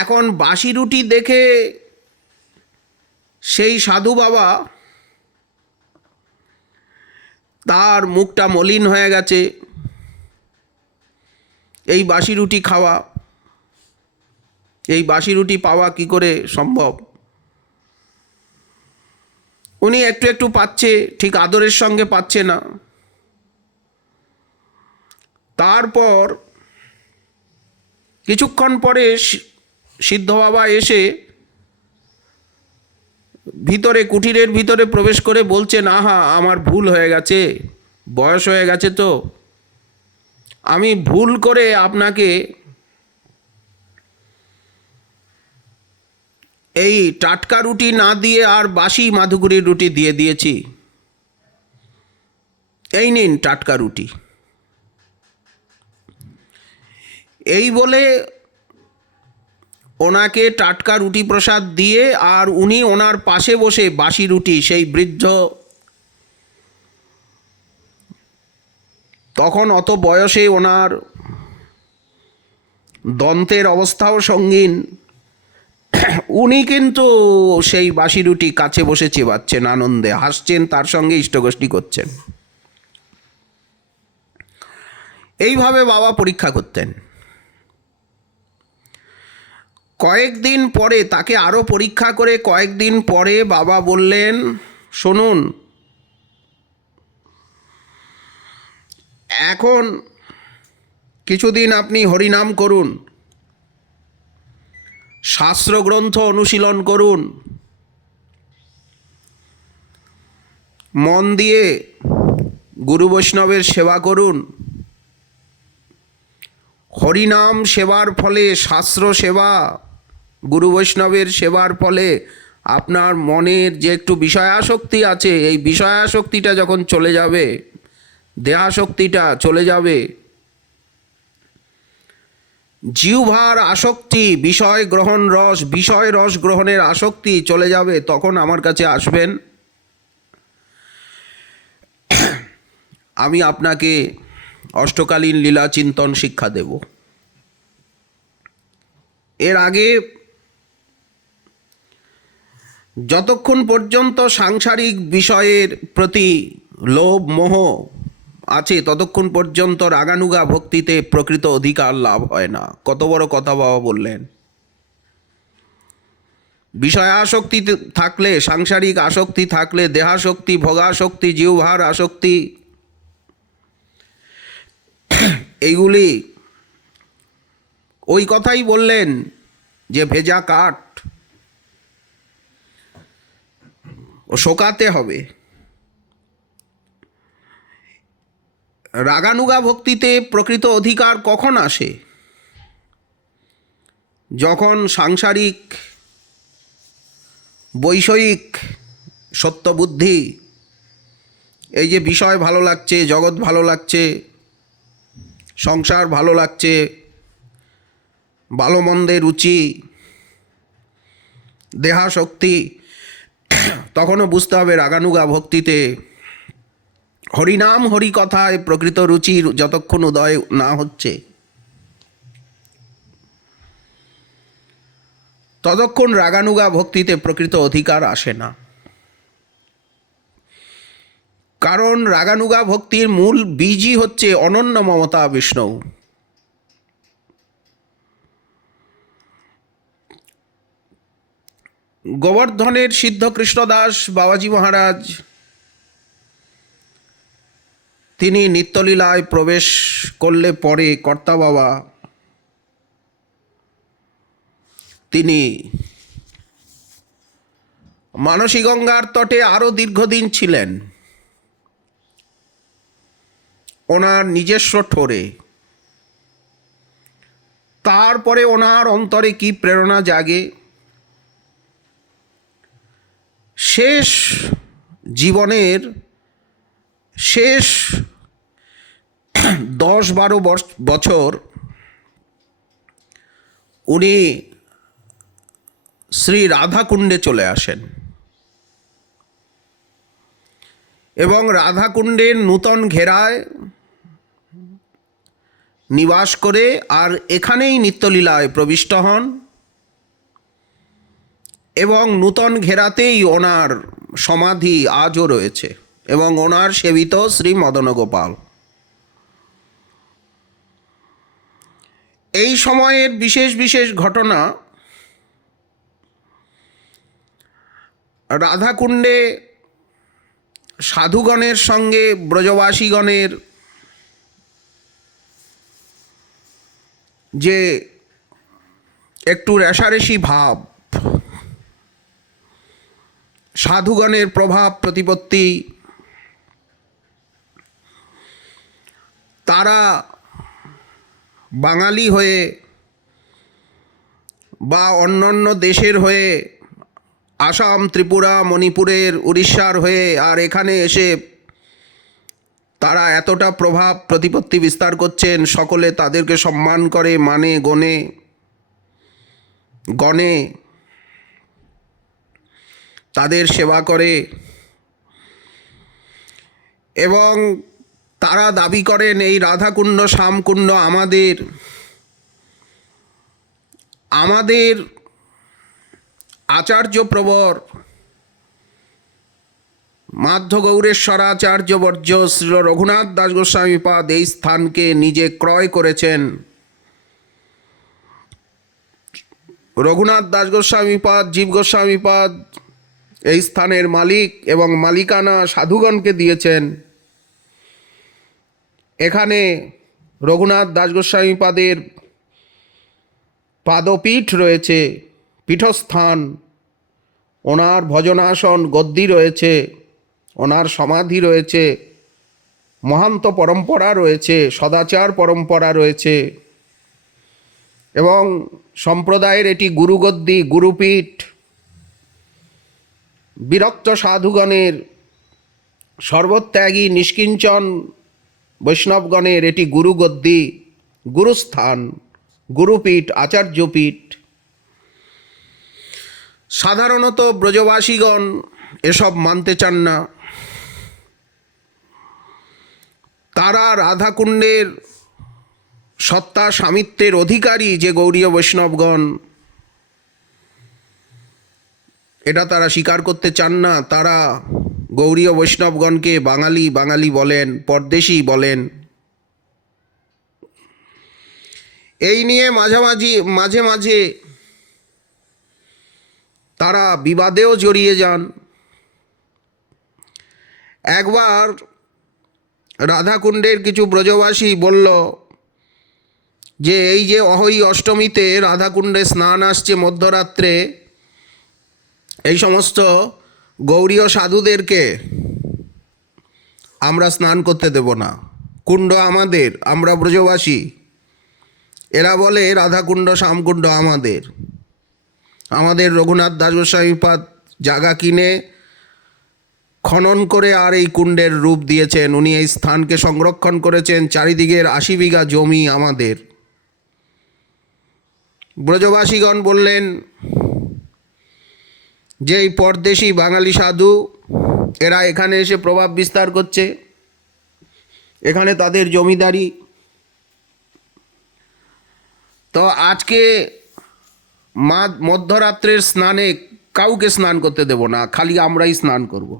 এখন বাসি রুটি দেখে সেই সাধু বাবা, তার মুখটা মলিন হয়ে গেছে এই বাসি রুটি খাওয়া। এই বাসি রুটি পাওয়া কি করে সম্ভব? উনি একটু একটু পাচ্ছে, ঠিক আদরের সঙ্গে পাচ্ছে না। তারপর কিছুক্ষণ পরে সিদ্ধ বাবা এসে ভিতরে, কুটিরের ভিতরে প্রবেশ করে বলছেন, আহা, আমার ভুল হয়ে গেছে, বয়স হয়ে গেছে, তো আমি ভুল করে আপনাকে এই টাটকা রুটি না দিয়ে আর বাসি মাধুগুড়ির রুটি দিয়ে দিয়েছি। এই নিন টাটকা রুটি। এই বলে ওনাকে টাটকা রুটি প্রসাদ দিয়ে, আর উনি ওনার পাশে বসে বাসি রুটি, সেই বৃদ্ধ, তখন অত বয়সে ওনার দন্তের অবস্থাও সঙ্গীন, উনি কিন্তু সেই বাসি রুটি কাছে বসে চেবাচ্ছেন, আনন্দে হাসছেন, তার সঙ্গে ইষ্টগোষ্ঠী করছেন। এইভাবে বাবা পরীক্ষা করতেন। কয়েকদিন পরে তাকে আরও পরীক্ষা করে কয়েকদিন পরে বাবা বললেন, শুনুন, এখন কিছুদিন আপনি হরিনাম করুন, শাস্ত্রগ্রন্থ অনুশীলন করুন, মন দিয়ে গুরু বৈষ্ণবের সেবা করুন। হরিনাম সেবার ফলে, শাস্ত্র সেবা, গুরু বৈষ্ণবের সেবার ফলে আপনার মনের যে একটু বিষয়াসক্তি আছে, এই বিষয়াসক্তিটা যখন চলে যাবে, দেহাসক্তিটা চলে যাবে, জিহ্বার আসক্তি, বিষয় গ্রহণ রস, বিষয় রস গ্রহণের আসক্তি চলে যাবে, তখন আমার কাছে আসবেন, আমি আপনাকে অষ্টকালীন লীলা চিন্তন শিক্ষা দেব। এর আগে যতক্ষণ পর্যন্ত সাংসারিক বিষয়ের প্রতি লোভ মোহ আছে, ততক্ষণ পর্যন্ত রাগানুগা ভক্তিতে প্রকৃত অধিকার লাভ হয় না। কত বড় কথা বাবা বললেন! বিষয়াসক্তি থাকলে, সাংসারিক আসক্তি থাকলে, দেহাসক্তি, ভোগাসক্তি, জিহ্বার আসক্তি, এইগুলি, ওই কথাই বললেন যে ভেজা কাঠ ও শোকাতে হবে। রাগানুগা ভক্তিতে প্রকৃত অধিকার কখন আসে? যখন সাংসারিক বৈষয়িক সত্যবুদ্ধি, এই যে বিষয় ভালো লাগছে, জগৎ ভালো লাগছে, সংসার ভালো লাগছে, ভালো মন্দের রুচি, দেহাশক্তি, তখনও বুঝতে হবে রাগানুগা ভক্তিতে, হরিনাম হরিকথায় প্রকৃত রুচির যতক্ষণ উদয় না হচ্ছে, ততক্ষণ রাগানুগা ভক্তিতে প্রকৃত অধিকার আসে না। কারণ রাগানুগা ভক্তির মূল বীজই হচ্ছে অনন্য মমতা বিষ্ণু। গোবর্ধনের সিদ্ধ কৃষ্ণদাস বাবাজি মহারাজ, তিনি নিত্যলীলায় প্রবেশ করলে পরে কর্তা বাবা তিনি মানসী গঙ্গার তটে আরও দীর্ঘদিন ছিলেন, ওনার নিজস্ব ঠোরে। তারপরে ওনার অন্তরে কি প্রেরণা জাগে, শেষ জীবনের শেষ 10-12 বছর উনি শ্রী রাধাকুণ্ডে চলে আসেন এবং রাধাকুণ্ডের নূতন ঘেরায় নিবাস করে আর এখানেই নিত্যলীলায় প্রবিষ্ট হন এবং নূতন ঘেরাতেই ওনার সমাধি আজও রয়েছে এবং ওনার সেবিত শ্রী মদন গোপাল। এই সময়ের বিশেষ বিশেষ ঘটনা রাধাকুণ্ডে সাধুগণের সঙ্গে ব্রজবাসীগণের যে একটু রেষারেষি ভাব, সাধুগণের প্রভাব প্রতিপত্তি, তারা বাঙালি হয়ে বা অন্যান্য দেশের হয়ে, আসাম, ত্রিপুরা, মণিপুরের, উড়িষ্যার হয়ে আর এখানে এসে তারা এতটা প্রভাব প্রতিপত্তি বিস্তার করছেন, সকলে তাদেরকে সম্মান করে, মানে গণে তাদের সেবা করে এবং তারা দাবি করেন এই রাধাকুণ্ড শ্যামকুণ্ড আমাদের আচার্যপ্রবর মাধ্য গৌরেশ্বরাচার্যবর্য শ্রী রঘুনাথ দাস গোস্বামীপাদ এই স্থানকে নিজে ক্রয় করেছেন। রঘুনাথ দাস গোস্বামীপাদ, জীব গোস্বামীপাদ এই স্থানের মালিক এবং মালিকানা সাধুগণকে দিয়েছেন। এখানে রঘুনাথ দাস গোস্বামীপাদের পাদপীঠ রয়েছে, পীঠস্থান, ওনার ভজনাসন গদ্দি রয়েছে, ওনার সমাধি রয়েছে, মহান্ত পরম্পরা রয়েছে, সদাচার পরম্পরা রয়েছে এবং সম্প্রদায়ের এটি গুরুগদ্দি, গুরুপীঠ। বিরক্ত সাধুগণের, সর্বত্যাগী নিষ্কিঞ্চন বৈষ্ণবগণের এটি গুরুগদ্দি, গুরুস্থান, গুরুপীঠ, আচার্যপীঠ। সাধারণত ব্রজবাসীগণ এসব মানতে চান না। তারা রাধাকুণ্ডের সত্তা স্বামিত্বের অধিকারী যে গৌড়ীয় বৈষ্ণবগণ, এটা তারা স্বীকার করতে চান না। তারা গৌড়ীয় বৈষ্ণবগণকে বাঙালি বলেন, পরদেশী বলেন। এই নিয়ে মাঝে মাঝে তারা বিবাদেও জড়িয়ে যান। একবার রাধাকুণ্ডের কিছু ব্রজবাসী বলল যে এই যে অহোই অষ্টমীতে রাধাকুণ্ডে স্নান আসছে মধ্যরাত্রে, এই সমস্ত গৌড়ীয় সাধুদেরকে আমরা স্নান করতে দেব না, কুণ্ড আমাদের, আমরা ব্রজবাসী। এরা বলে রাধাকুণ্ড শ্যামকুণ্ড আমাদের রঘুনাথ দাস গোস্বামীপাদ জায়গা কিনে খনন করে আর এই কুণ্ডের রূপ দিয়েছেন। উনি এই স্থানকে সংরক্ষণ করেছেন, চারিদিকের 80 বিঘা জমি আমাদের। ব্রজবাসীগণ বললেন যে এই পরদেশি বাঙালি সাধু এরা এখানে এসে প্রভাব বিস্তার করছে, এখানে তাদের জমিদারি। তো আজকে মধ্যরাত্রের স্নানে কাউকে স্নান করতে দেব না, খালি আমরাই স্নান করব।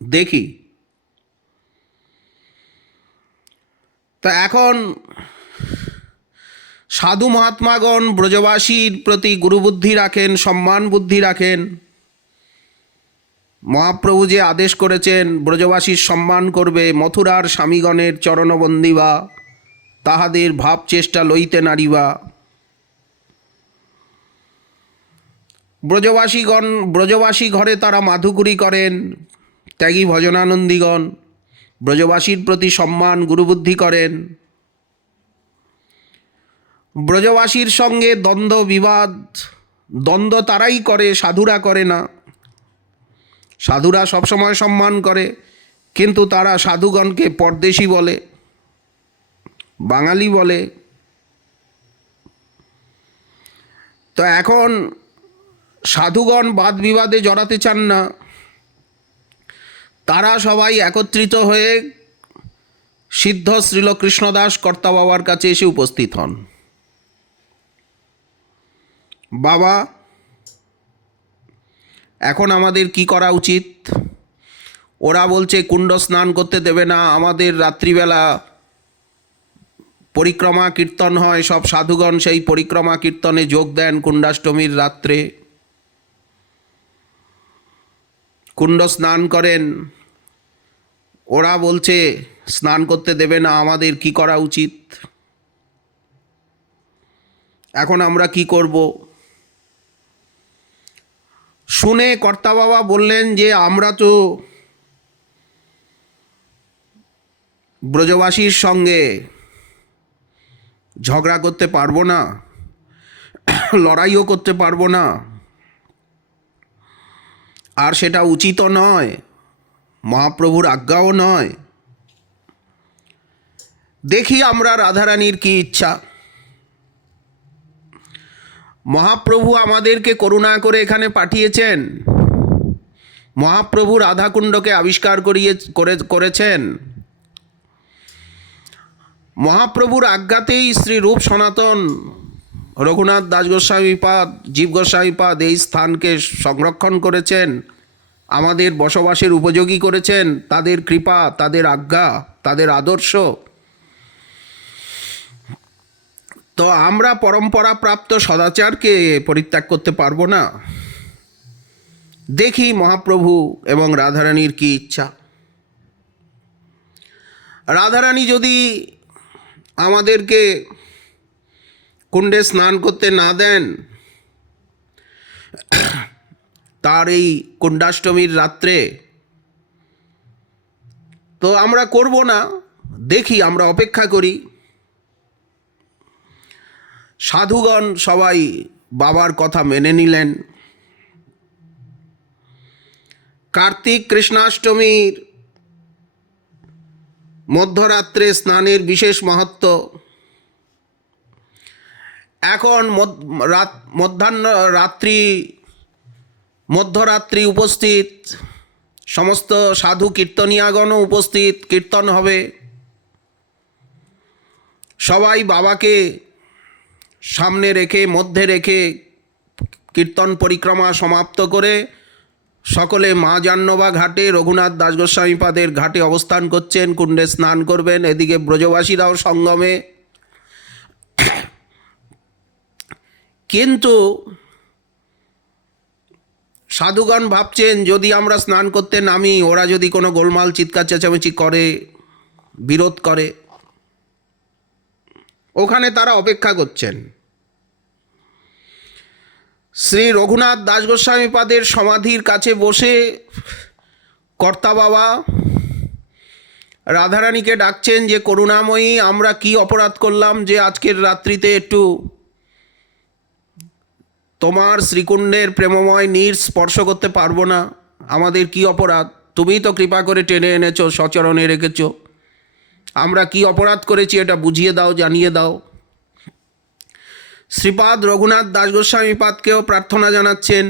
দেখি তা এখন সাধু মহাত্মাগণ ব্রজবাসীর প্রতি গুরুবুদ্ধি রাখেন, সম্মান বুদ্ধি রাখেন। মহাপ্রভু যে আদেশ করেছেন ব্রজবাসীর সম্মান করবে, মথুরার স্বামীগণের চরণবন্দিবা, তাহাদের ভাব চেষ্টা লইতে নারিবা। ব্রজবাসী ঘরে তারা মাধুকুরি করেন, ত্যাগী ভজনানন্দীগণ ব্রজবাসীর প্রতি সম্মান গুরুবুদ্ধি করেন। ব্রজবাসীর সঙ্গে দ্বন্দ্ব তারাই করে, সাধুরা করে না। সাধুরা সবসময় সম্মান করে, কিন্তু তারা সাধুগণকে পরদেশী বলে, বাঙালি বলে। তো এখন সাধুগণ বাদ বিবাদে জড়াতে চান না। তারা সবাই একত্রিত হয়ে সিদ্ধ শ্রীল কৃষ্ণদাস কর্তা বাবার কাছে এসে উপস্থিত হন। বাবা, এখন আমাদের কি করা উচিত? ওরা বলছে কুণ্ড স্নান করতে দেবে না, আমাদের রাত্রিবেলা পরিক্রমা কীর্তন হয়, সব সাধুগণ সেই পরিক্রমা কীর্তনে যোগ দেন কুণ্ডাষ্টমীর রাত্রে। কুণ্ড স্নান করেন, ওরা বলছে স্নান করতে দেবে না, আমাদের কি করা উচিত? এখন আমরা কি করব? শুনে কর্তা বাবা বললেন যে আমরা তো ব্রজবাসীর সঙ্গে ঝগড়া করতে পারবো না, লড়াইও করতে পারবো না, আর সেটা উচিতও নয়, মহাপ্রভুর আজ্ঞাও নয়। দেখি আমরা রাধারানীর কি ইচ্ছা। মহাপ্রভু আমাদেরকে করুণা করে এখানে পাঠিয়েছেন, মহাপ্রভু রাধাকুণ্ডকে আবিষ্কার করেছেন, মহাপ্রভুর আজ্ঞাতেই শ্রী রূপ সনাতন রঘুনাথ দাস গোস্বামীপাদ, জীব গোস্বামীপাদ এই স্থানকে সংরক্ষণ করেছেন, আমাদের বসবাসের উপযোগী করেছেন, তাদের কৃপা, তাদের আজ্ঞা, তাদের আদর্শ। তো আমরা পরম্পরা প্রাপ্ত সদাচারকে পরিত্যাগ করতে পারবো না। দেখি মহাপ্রভু এবং রাধারানীর কি ইচ্ছা। রাধারানী যদি আমাদেরকে কুণ্ডে স্নান করতে না দেন, তার এই কুণ্ডাষ্টমীর রাত্রে, তো আমরা করব না। দেখি, আমরা অপেক্ষা করি। সাধুগণ সবাই বাবার কথা মেনে নিলেন। কার্তিক কৃষ্ণাষ্টমীর মধ্যরাত্রে স্নানের বিশেষ মাহাত্ম্য। এখন মধ্যরাত্রি উপস্থিত, সমস্ত সাধু কীর্তনিয়াগণও উপস্থিত, কীর্তন হবে। সবাই বাবাকে সামনে রেখে, মধ্যে রেখে কীর্তন পরিক্রমা সমাপ্ত করে সকলে মা জাহ্নবা ঘাটে, রঘুনাথ দাস গোস্বামীপাদের ঘাটে অবস্থান করছেন, কুণ্ডে স্নান করবেন। এদিকে ব্রজবাসীরাও সঙ্গমে। কিন্তু সাধুগণ ভাবছেন, যদি আমরা স্নান করতে নামি, ওরা যদি কোনো গোলমাল, চিৎকার চেঁচামেচি করে, বিরোধ করে, ওখানে তারা অপেক্ষা করছেন। শ্রী রঘুনাথ দাস গোস্বামীপাদের সমাধির কাছে বসে কর্তা বাবা রাধারানীকে ডাকছেন যে, করুণাময়ী, আমরা কি অপরাধ করলাম যে আজকের রাত্রিতে একটু তোমার শ্রীকুণ্ডের প্রেমময় নীর স্পর্শ করতে পারবো না? আমাদের কি অপরাধ? তুমিই তো কৃপা করে টেনে এনেছো, সচরণে রেখেছ। আমরা কি অপরাধ করেছি এটা বুঝিয়ে দাও, জানিয়ে দাও। শ্রীপাদ রঘুনাথ দাস গোস্বামীপাদকেও প্রার্থনা জানাচ্ছেন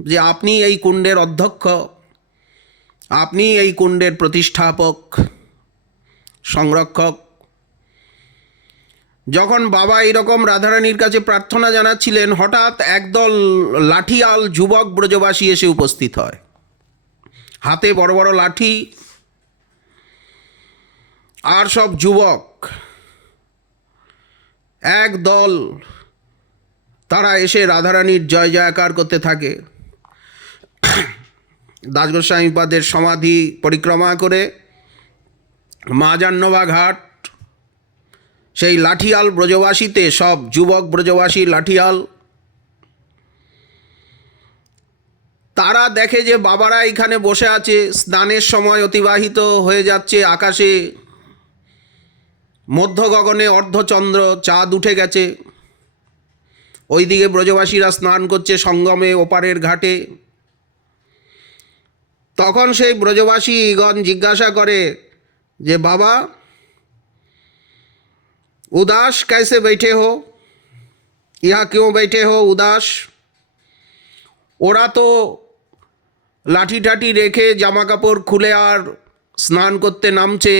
যে আপনি এই কুণ্ডের অধ্যক্ষ, আপনি এই কুণ্ডের প্রতিষ্ঠাপক, সংরক্ষক। যখন বাবা এইরকম রাধারানীর কাছে প্রার্থনা জানাচ্ছিলেন, হঠাৎ একদল লাঠিয়াল যুবক ব্রজবাসী এসে উপস্থিত হয়, হাতে বড় বড় লাঠি, আর সব যুবক এক দল। তারা এসে রাধারানীর জয় জয়কার করতে থাকে। দাস গোস্বামীপাদের সমাধি পরিক্রমা করে মা জাহ্নবা ঘাট, সেই লাঠিয়াল ব্রজবাসীতে, সব যুবক ব্রজবাসী লাঠিয়াল, তারা দেখে যে বাবারা এখানে বসে আছে, স্নানের সময় অতিবাহিত হয়ে যাচ্ছে, আকাশে মধ্য গগনে অর্ধচন্দ্র, চাঁদ উঠে গেছে। ওইদিকে ব্রজবাসীরা স্নান করছে সঙ্গমে, ওপারের ঘাটে। তখন সেই ব্রজবাসীগণ জিজ্ঞাসা করে যে, বাবা उदास कैसे बैठे हो, यहाँ क्यों बैठे हो उदास? ওরা তো লাঠি টাঠি রেখে জামা কাপড় খুলে আর স্নান করতে নামছে,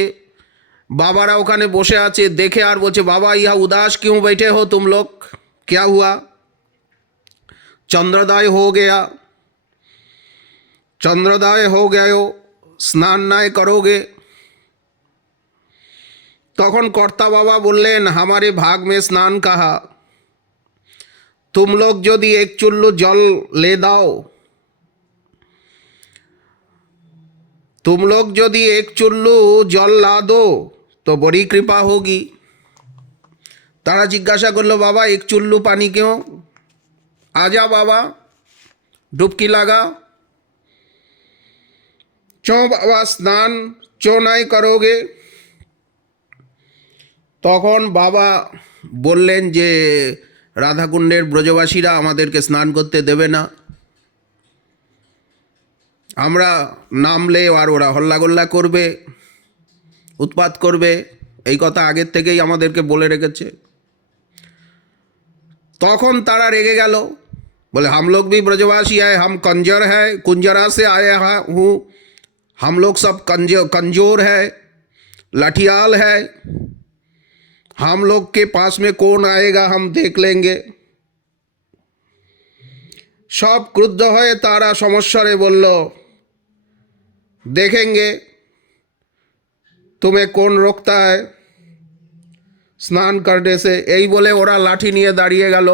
বাবারা ওখানে বসে আছে দেখে আর বলছে, বাবা यहाँ उदास क्यों बैठे हो तुम लोग, क्या हुआ? चंद्रोदय हो गया, चंद्रोदय हो गए हो, स्नान नहीं करोगे? तखन कर्ता बाबा बोलें, हमारे भाग में स्नान कहा, तुम लोग यदि एक चुल्लू जल ले दाओ तुम लोग यदि एक चुल्लू जल ला दो तो बड़ी कृपा होगी। तारा जिज्ञासा करलो बाबा एक चुल्लू पानी क्यों, आजा बाबा डुबकी लगा। क्यों बाबा स्नान क्यों नहीं करोगे? তখন বাবা বললেন যে রাধাকুণ্ডের ব্রজবাসীরা আমাদেরকে স্নান করতে দেবে না, আমরা নামলে আর ওরা হল্লাগোল্লা করবে, উৎপাত করবে, এই কথা আগের থেকেই আমাদেরকে বলে রেখেছে। তখন তারা রেগে গেল, বলে हम लोग भी ब्रजवासी है, हम कंजर है, कुंजरा से आए हूँ, हम लोग सब कंजोर है, लाठियाल है, हम लोग के पास में कौन आएगा, हम देख लेंगे। सब क्रुद्ध হয়ে তারা সমস্বরে বলল देखेंगे तुम्हें कौन रोकता है স্নান करने से। এই বলে ওরা লাঠি নিয়ে দাঁড়িয়ে গেল।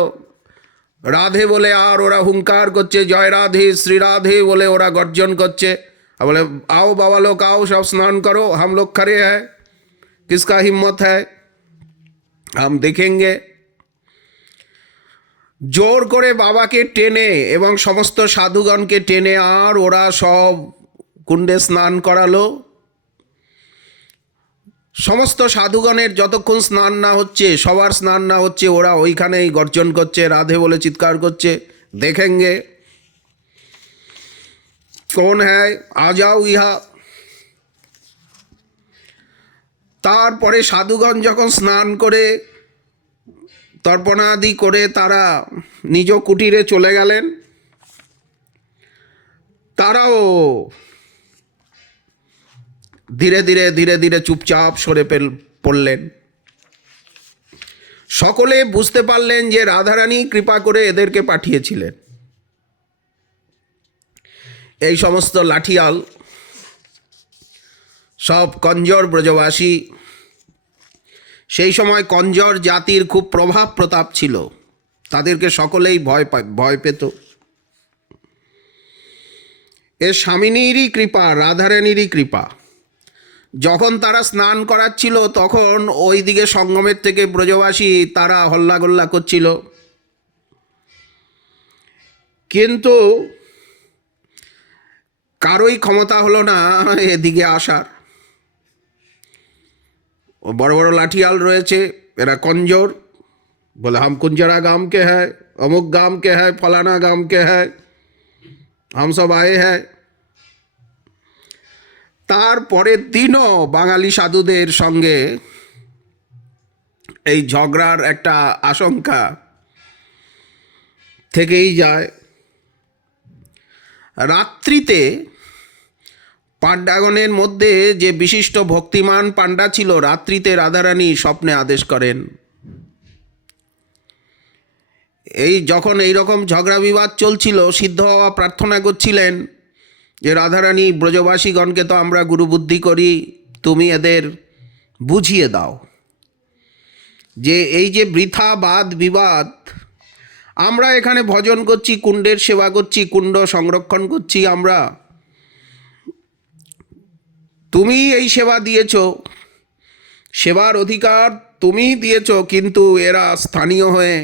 রাধে বলে আর ওরা হুঙ্কার করছে, জয় রাধে শ্রী রাধে বলে ওরা গর্জন করছে, আর বলে आओ बाबा लोग आओ, सब स्नान करो, हम लोग खड़े हैं, किसका हिम्मत है, हम देखेंगे। জোর করে বাবাকে টেনে এবং সমস্ত সাধুগণকে টেনে আর ওরা সব কুণ্ডে স্নান করালো। সমস্ত সাধুগণের যতক্ষণ স্নান না হচ্ছে, সবার স্নান না হচ্ছে, ওরা ওইখানেই গর্জন করছে, রাধে বলে চিৎকার করছে, দেখেঙ্গে কোন হ্যায় আ যাও ইহা। তারপরে সাধুগণ যখন স্নান করে তর্পণাদি করে তারা নিজ কুটিরে চলে গেলেন, তারাও ধীরে ধীরে ধীরে ধীরে চুপচাপ সরে পড়লেন। সকলে বুঝতে পারলেন যে রাধারানী কৃপা করে এদেরকে পাঠিয়েছিলেন। এই সমস্ত লাঠিয়াল সব কঞ্জর ব্রজবাসী, সেই সময় কঞ্জর জাতির খুব প্রভাব প্রতাপ ছিল, তাদেরকে সকলেই ভয় পেত। এ স্বামিনীরই কৃপা, রাধারানীরই কৃপা। যখন তারা স্নান করাচ্ছিল তখন ওই দিকে সঙ্গমের থেকে ব্রজবাসী তারা হল্লাগোল্লা করছিল, কিন্তু কারোই ক্ষমতা হলো না এদিকে আসার। বড় বড় লাঠিয়াল রয়েছে, এরা কঞ্জর, বলে हम कुंजरा गांव के हैं, अमुक गांव के हैं, फलाना गांव के हैं, हम सब आए हैं। তারপরের দিনও বাঙালি সাধুদের সঙ্গে এই ঝগড়ার একটা আশঙ্কা থেকেই যায়। রাত্রিতে পাণ্ডাগণের মধ্যে যে বিশিষ্ট ভক্তিমান পাণ্ডা ছিল, রাত্রিতে রাধারানী স্বপ্নে আদেশ করেন। এই যখন এইরকম ঝগড়া বিবাদ চলছিল, সিদ্ধ বাবা প্রার্থনা করছিলেন যে রাধারানী ব্রজবাসীগণকে তো আমরা গুরুবুদ্ধি করি, তুমি এদের বুঝিয়ে দাও যে এই যে বৃথা বাদ বিবাদ, আমরা এখানে ভজন করছি, কুণ্ডের সেবা করছি, কুণ্ড সংরক্ষণ করছি, আমরা তুমি এই সেবা দিয়েছ, সেবার অধিকার তুমি দিয়েছ, কিন্তু এরা স্থানীয় হয়ে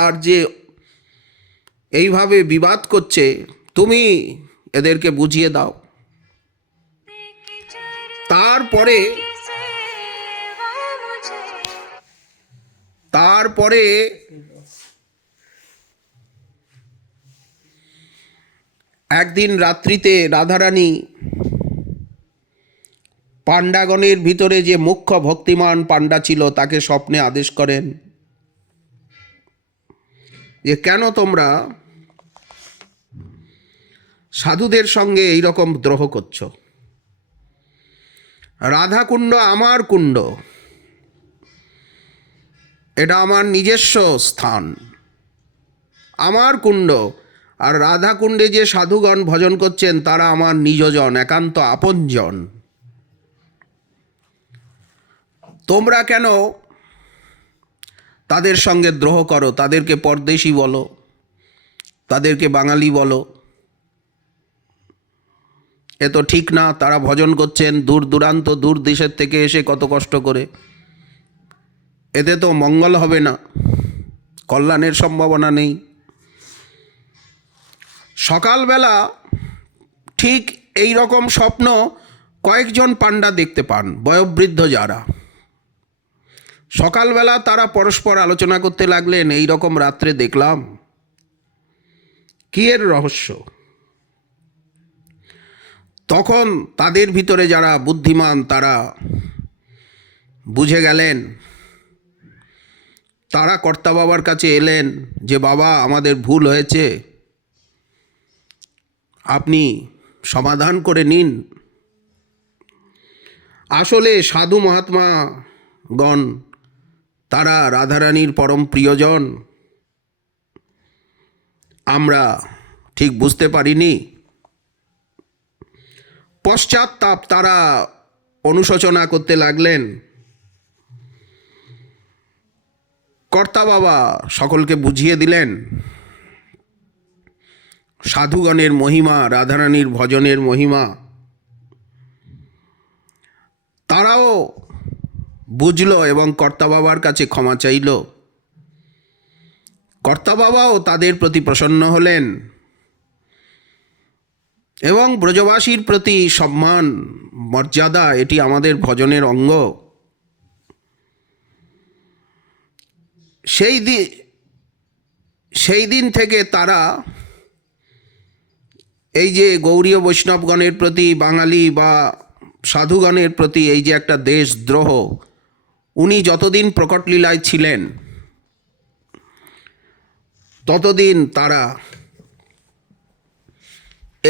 আর যে এইভাবে বিবাদ করছে, তুমি এদেরকে বুঝিয়ে দাও। তারপরে একদিন রাত্রিতে রাধারানী পাণ্ডাগণের ভিতরে যে মুখ্য ভক্তিমান পাণ্ডা ছিল তাকে স্বপ্নে আদেশ করেন যে কেন তোমরা সাধুদের সঙ্গে এইরকম দ্রোহ করছো? রাধাকুণ্ড আমার কুণ্ড, এটা আমার নিজস্ব স্থান, আমার কুণ্ড, আর রাধাকুণ্ডে যে সাধুগণ ভজন করছেন তারা আমার নিজজন, একান্ত আপনজন। তোমরা কেন তাদের সঙ্গে দ্রোহ করো? তাদেরকে পরদেশী বলো, তাদেরকে বাঙালি বলো, এ তো ঠিক না, তারা ভজন করছেন দূর দূরান্ত দূর দেশের থেকে এসে কত কষ্ট করে, এতে তো মঙ্গল হবে না, কল্যাণের সম্ভাবনা নেই। সকালবেলা ঠিক এই রকম স্বপ্ন কয়েকজন পাণ্ডা দেখতে পান, বয়োবৃদ্ধ যারা। সকালবেলা তারা পরস্পর আলোচনা করতে লাগলেন, এই রকম রাত্রে দেখলাম, কি এর রহস্য? তখন তাদের ভিতরে যারা বুদ্ধিমান তারা বুঝে গেলেন, তারা কর্তা বাবার কাছে এলেন যে বাবা আমাদের ভুল হয়েছে, আপনি সমাধান করে নিন। আসলে সাধু মহাত্মাগণ তারা রাধারানীর পরম প্রিয়জন, আমরা ঠিক বুঝতে পারিনি। পশ্চাৎতাপ তারা অনুশোচনা করতে লাগলেন। কর্তা বাবা সকলকে বুঝিয়ে দিলেন সাধুগণের মহিমা, রাধারানীর ভজনের মহিমা। তারাও বুঝল এবং কর্তা বাবার কাছে ক্ষমা চাইল। কর্তা বাবাও তাদের প্রতি প্রসন্ন হলেন এবং ব্রজবাসীর প্রতি সম্মান মর্যাদা, এটি আমাদের ভজনের অঙ্গ। সেই দিন থেকে তারা এই যে গৌড়ীয় বৈষ্ণবগণের প্রতি, বাঙালি বা সাধুগণের প্রতি এই যে একটা দেশদ্রোহ, উনি যতদিন প্রকট লীলায় ছিলেন ততদিন তারা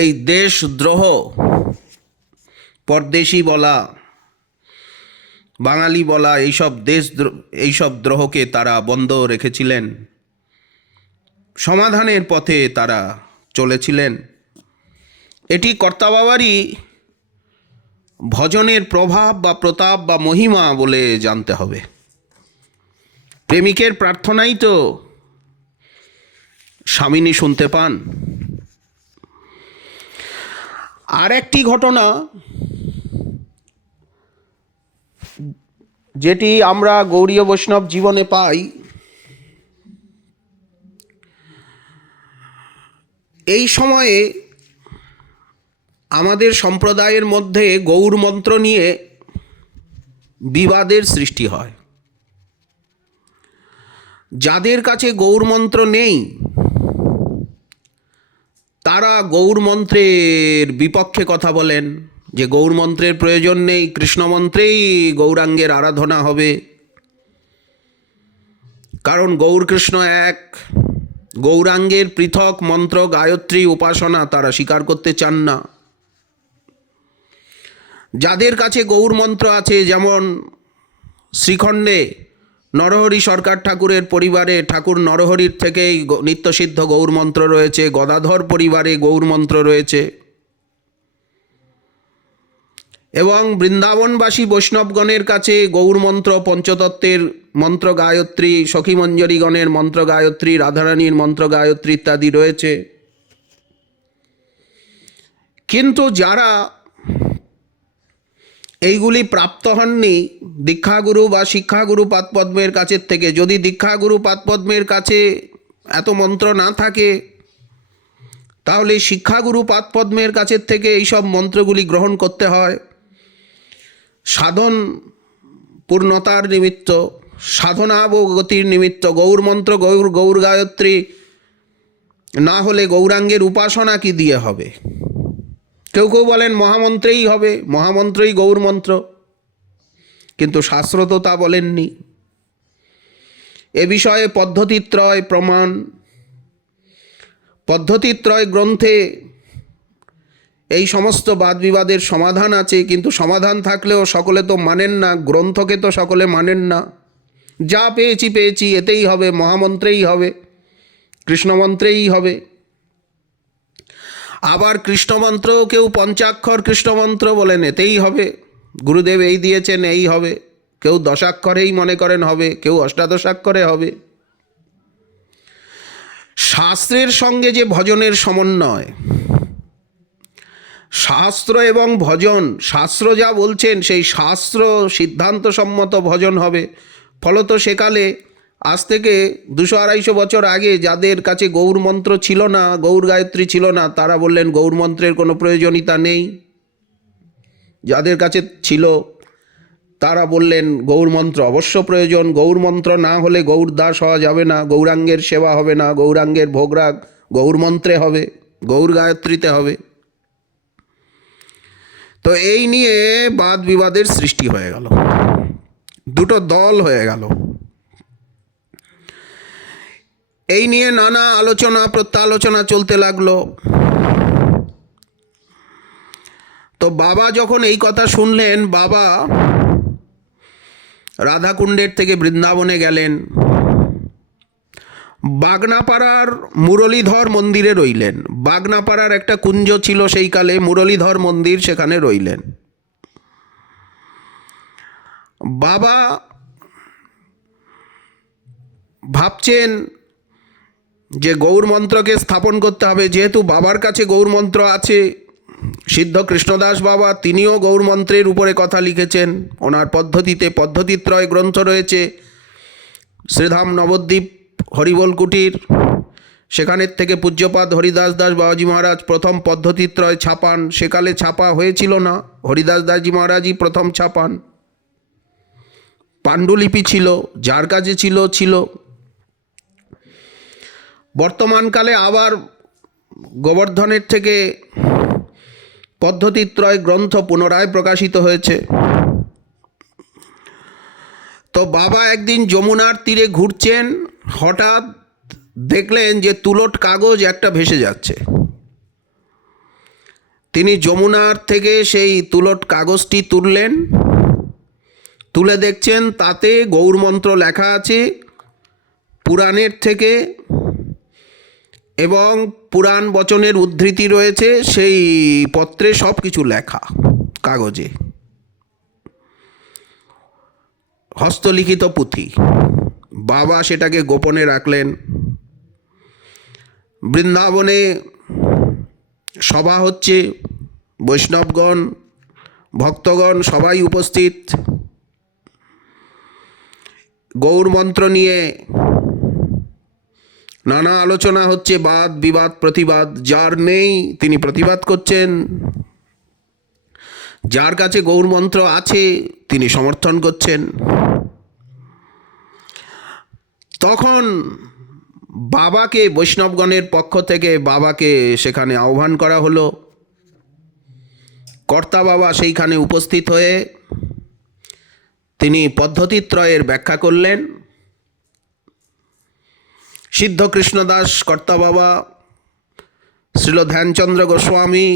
এই দেশদ্রোহ, পরদেশি বলা, বাঙালি বলা, এইসব দ্রোহকে তারা বন্ধ রেখেছিলেন, সমাধানের পথে তারা চলেছিলেন। এটি কর্তা বাবারই ভজনের প্রভাব বা প্রতাপ বা মহিমা বলে জানতে হবে। প্রেমিকের প্রার্থনাই তো স্বামিনী শুনতে পান। আর একটি ঘটনা যেটি আমরা গৌড়ীয় বৈষ্ণব জীবনে পাই, এই সময়ে আমাদের সম্প্রদায়ের মধ্যে গৌর মন্ত্র নিয়ে বিবাদের সৃষ্টি হয়। যাদের কাছে গৌর মন্ত্র নেই তারা গৌর মন্ত্রের বিপক্ষে কথা বলেন যে গৌর মন্ত্রের প্রয়োজন নেই, কৃষ্ণ মন্ত্রেই গৌরাঙ্গের আরাধনা হবে, কারণ গৌর কৃষ্ণ এক। গৌরাঙ্গের পৃথক মন্ত্র গায়ত্রী উপাসনা তারা স্বীকার করতে চান না। যাদের কাছে গৌর মন্ত্র আছে, যেমন শ্রীখণ্ডে নরহরি সরকার ঠাকুরের পরিবারে ঠাকুর নরহরির থেকেই নিত্যসিদ্ধ গৌর মন্ত্র রয়েছে, গদাধর পরিবারে গৌর মন্ত্র রয়েছে, এবং বৃন্দাবনবাসী বৈষ্ণবগণের কাছে গৌর মন্ত্র, পঞ্চতত্ত্বের মন্ত্র গায়ত্রী, সখীমঞ্জরীগণের মন্ত্র গায়ত্রী, রাধারানীর মন্ত্র গায়ত্রী ইত্যাদি রয়েছে। কিন্তু যারা এইগুলি প্রাপ্ত হননি দীক্ষাগুরু বা শিক্ষাগুরু পাদপদ্মের কাছের থেকে, যদি দীক্ষাগুরু পাদপদ্মের কাছে এত মন্ত্র না থাকে তাহলে শিক্ষাগুরু পাদপদ্মের কাছের থেকে এইসব মন্ত্রগুলি গ্রহণ করতে হয় সাধন পূর্ণতার নিমিত্ত, সাধনাবগতির নিমিত্ত। গৌর মন্ত্র, গৌর গায়ত্রী না হলে গৌরাঙ্গের উপাসনা কি দিয়ে হবে? কেউ কেউ বলেন মহামন্ত্রেই হবে, মহামন্ত্রই গৌর মন্ত্র, কিন্তু শাস্ত্র তো তা বলেননি। এ বিষয়ে পদ্ধতিত্রয় প্রমাণ, পদ্ধতিত্রয় গ্রন্থে এই সমস্ত বাদ বিবাদের সমাধান আছে, কিন্তু সমাধান থাকলেও সকলে তো মানেন না, গ্রন্থকে তো সকলে মানেন না। যা পেয়েছি এতেই হবে, মহামন্ত্রেই হবে, কৃষ্ণমন্ত্রেই হবে। আবার কৃষ্ণমন্ত্রও কেউ পঞ্চাক্ষর কৃষ্ণমন্ত্র বলেন, এতেই হবে, গুরুদেব এই দিয়েছেন এই হবে। কেউ দশাক্ষরেই মনে করেন হবে, কেউ অষ্টাদশাক্ষরে হবে। শাস্ত্রের সঙ্গে যে ভজনের সমন্বয়, শাস্ত্র এবং ভজন, শাস্ত্র যা বলছেন সেই শাস্ত্র সিদ্ধান্তসম্মত ভজন হবে। ফলত সেকালে আজ থেকে 200-250 বছর আগে যাদের কাছে গৌর মন্ত্র ছিল না, গৌর গায়ত্রী ছিল না, তারা বললেন গৌর মন্ত্রের কোনো প্রয়োজনীয়তা নেই। যাদের কাছে ছিল তারা বললেন গৌর মন্ত্র অবশ্য প্রয়োজন, গৌর মন্ত্র না হলে গৌর দাস হওয়া যাবে না, গৌরাঙ্গের সেবা হবে না, গৌরাঙ্গের ভোগরাগ গৌর মন্ত্রে হবে, গৌর গায়ত্রীতে হবে। তো এই নিয়ে বাদ বিবাদের সৃষ্টি হয়ে গেল, দুটো দল হয়ে গেল। এই নিয়ে নানা আলোচনা প্রত্যালোচনা চলতে লাগলো। তো বাবা যখন এই কথা শুনলেন, বাবা রাধাকুণ্ডের থেকে বৃন্দাবনে গেলেন, বাগনাপাড়ার মুরলীধর মন্দিরে রইলেন। বাগনাপাড়ার একটা কুঞ্জ ছিল সেই কালে, মুরলীধর মন্দির, সেখানে রইলেন। বাবা ভাবছেন যে গৌর মন্ত্রকে স্থাপন করতে হবে। যেহেতু বাবার কাছে গৌর মন্ত্র আছে, সিদ্ধ কৃষ্ণদাস বাবা তিনিও গৌর মন্ত্রের উপরে কথা লিখেছেন। ওনার পদ্ধতিতে পদ্ধতিত্রয় গ্রন্থ রয়েছে, শ্রীধাম নবদ্বীপ হরিবোল কুটির, সেখানের থেকে পূজ্যপাদ হরিদাস দাস বাবাজি মহারাজ প্রথম পদ্ধতিত্রয় ছাপান। সেকালে ছাপা হয়েছিল না, হরিদাস দাসজি মহারাজই প্রথম ছাপান। পাণ্ডুলিপি ছিল, যার কাছে ছিল ছিল। বর্তমানকালে আবার গোবর্ধনের থেকে পদ্ধতিত্রয় গ্রন্থ পুনরায় প্রকাশিত হয়েছে। তো বাবা একদিন যমুনার তীরে ঘুরছেন, হঠাৎ দেখলেন যে তুলট কাগজ একটা ভেসে যাচ্ছে। তিনি যমুনার থেকে সেই তুলট কাগজটি তুললেন, তুলে দেখছেন তাতে গৌর মন্ত্র লেখা আছে পুরাণের থেকে, এবং পুরাণ বচনের উদ্ধৃতি রয়েছে সেই পত্রে, সব কিছু লেখা কাগজে, হস্তলিখিত পুঁথি। বাবা সেটাকে গোপনে রাখলেন। বৃন্দাবনে সভা হচ্ছে, বৈষ্ণবগণ ভক্তগণ সবাই উপস্থিত। গৌর মন্ত্র নিয়ে নানা আলোচনা হচ্ছে, বাদ বিবাদ প্রতিবাদ। যার নেই তিনি প্রতিবাদ করছেন, যার কাছে গৌর মন্ত্র আছে তিনি সমর্থন করছেন। তখন বাবাকে বৈষ্ণবগণের পক্ষ থেকে বাবাকে সেখানে আহ্বান করা হলো। কর্তা বাবা সেইখানে উপস্থিত হয়ে তিনি পদ্ধতিত্রয়ের ব্যাখ্যা করলেন। সিদ্ধ কৃষ্ণদাস কর্তা বাবা, শ্রীল ধ্যানচন্দ্র গোস্বামী,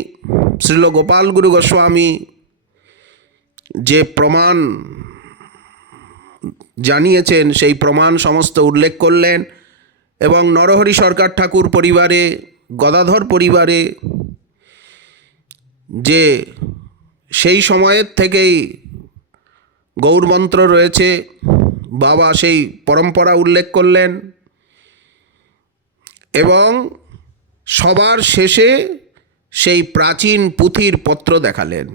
শ্রীল গোপাল গুরু গোস্বামী যে প্রমাণ জানিয়েছেন সেই প্রমাণ সমস্ত উল্লেখ করলেন, এবং নরহরি সরকার ঠাকুর পরিবারে, গদাধর পরিবারে যে সেই সময়ের থেকেই গৌরমন্ত্র রয়েছে, বাবা সেই পরম্পরা উল্লেখ করলেন, এবং সবার শেষে সেই প্রাচীন পুঁথির পত্র দেখালেন।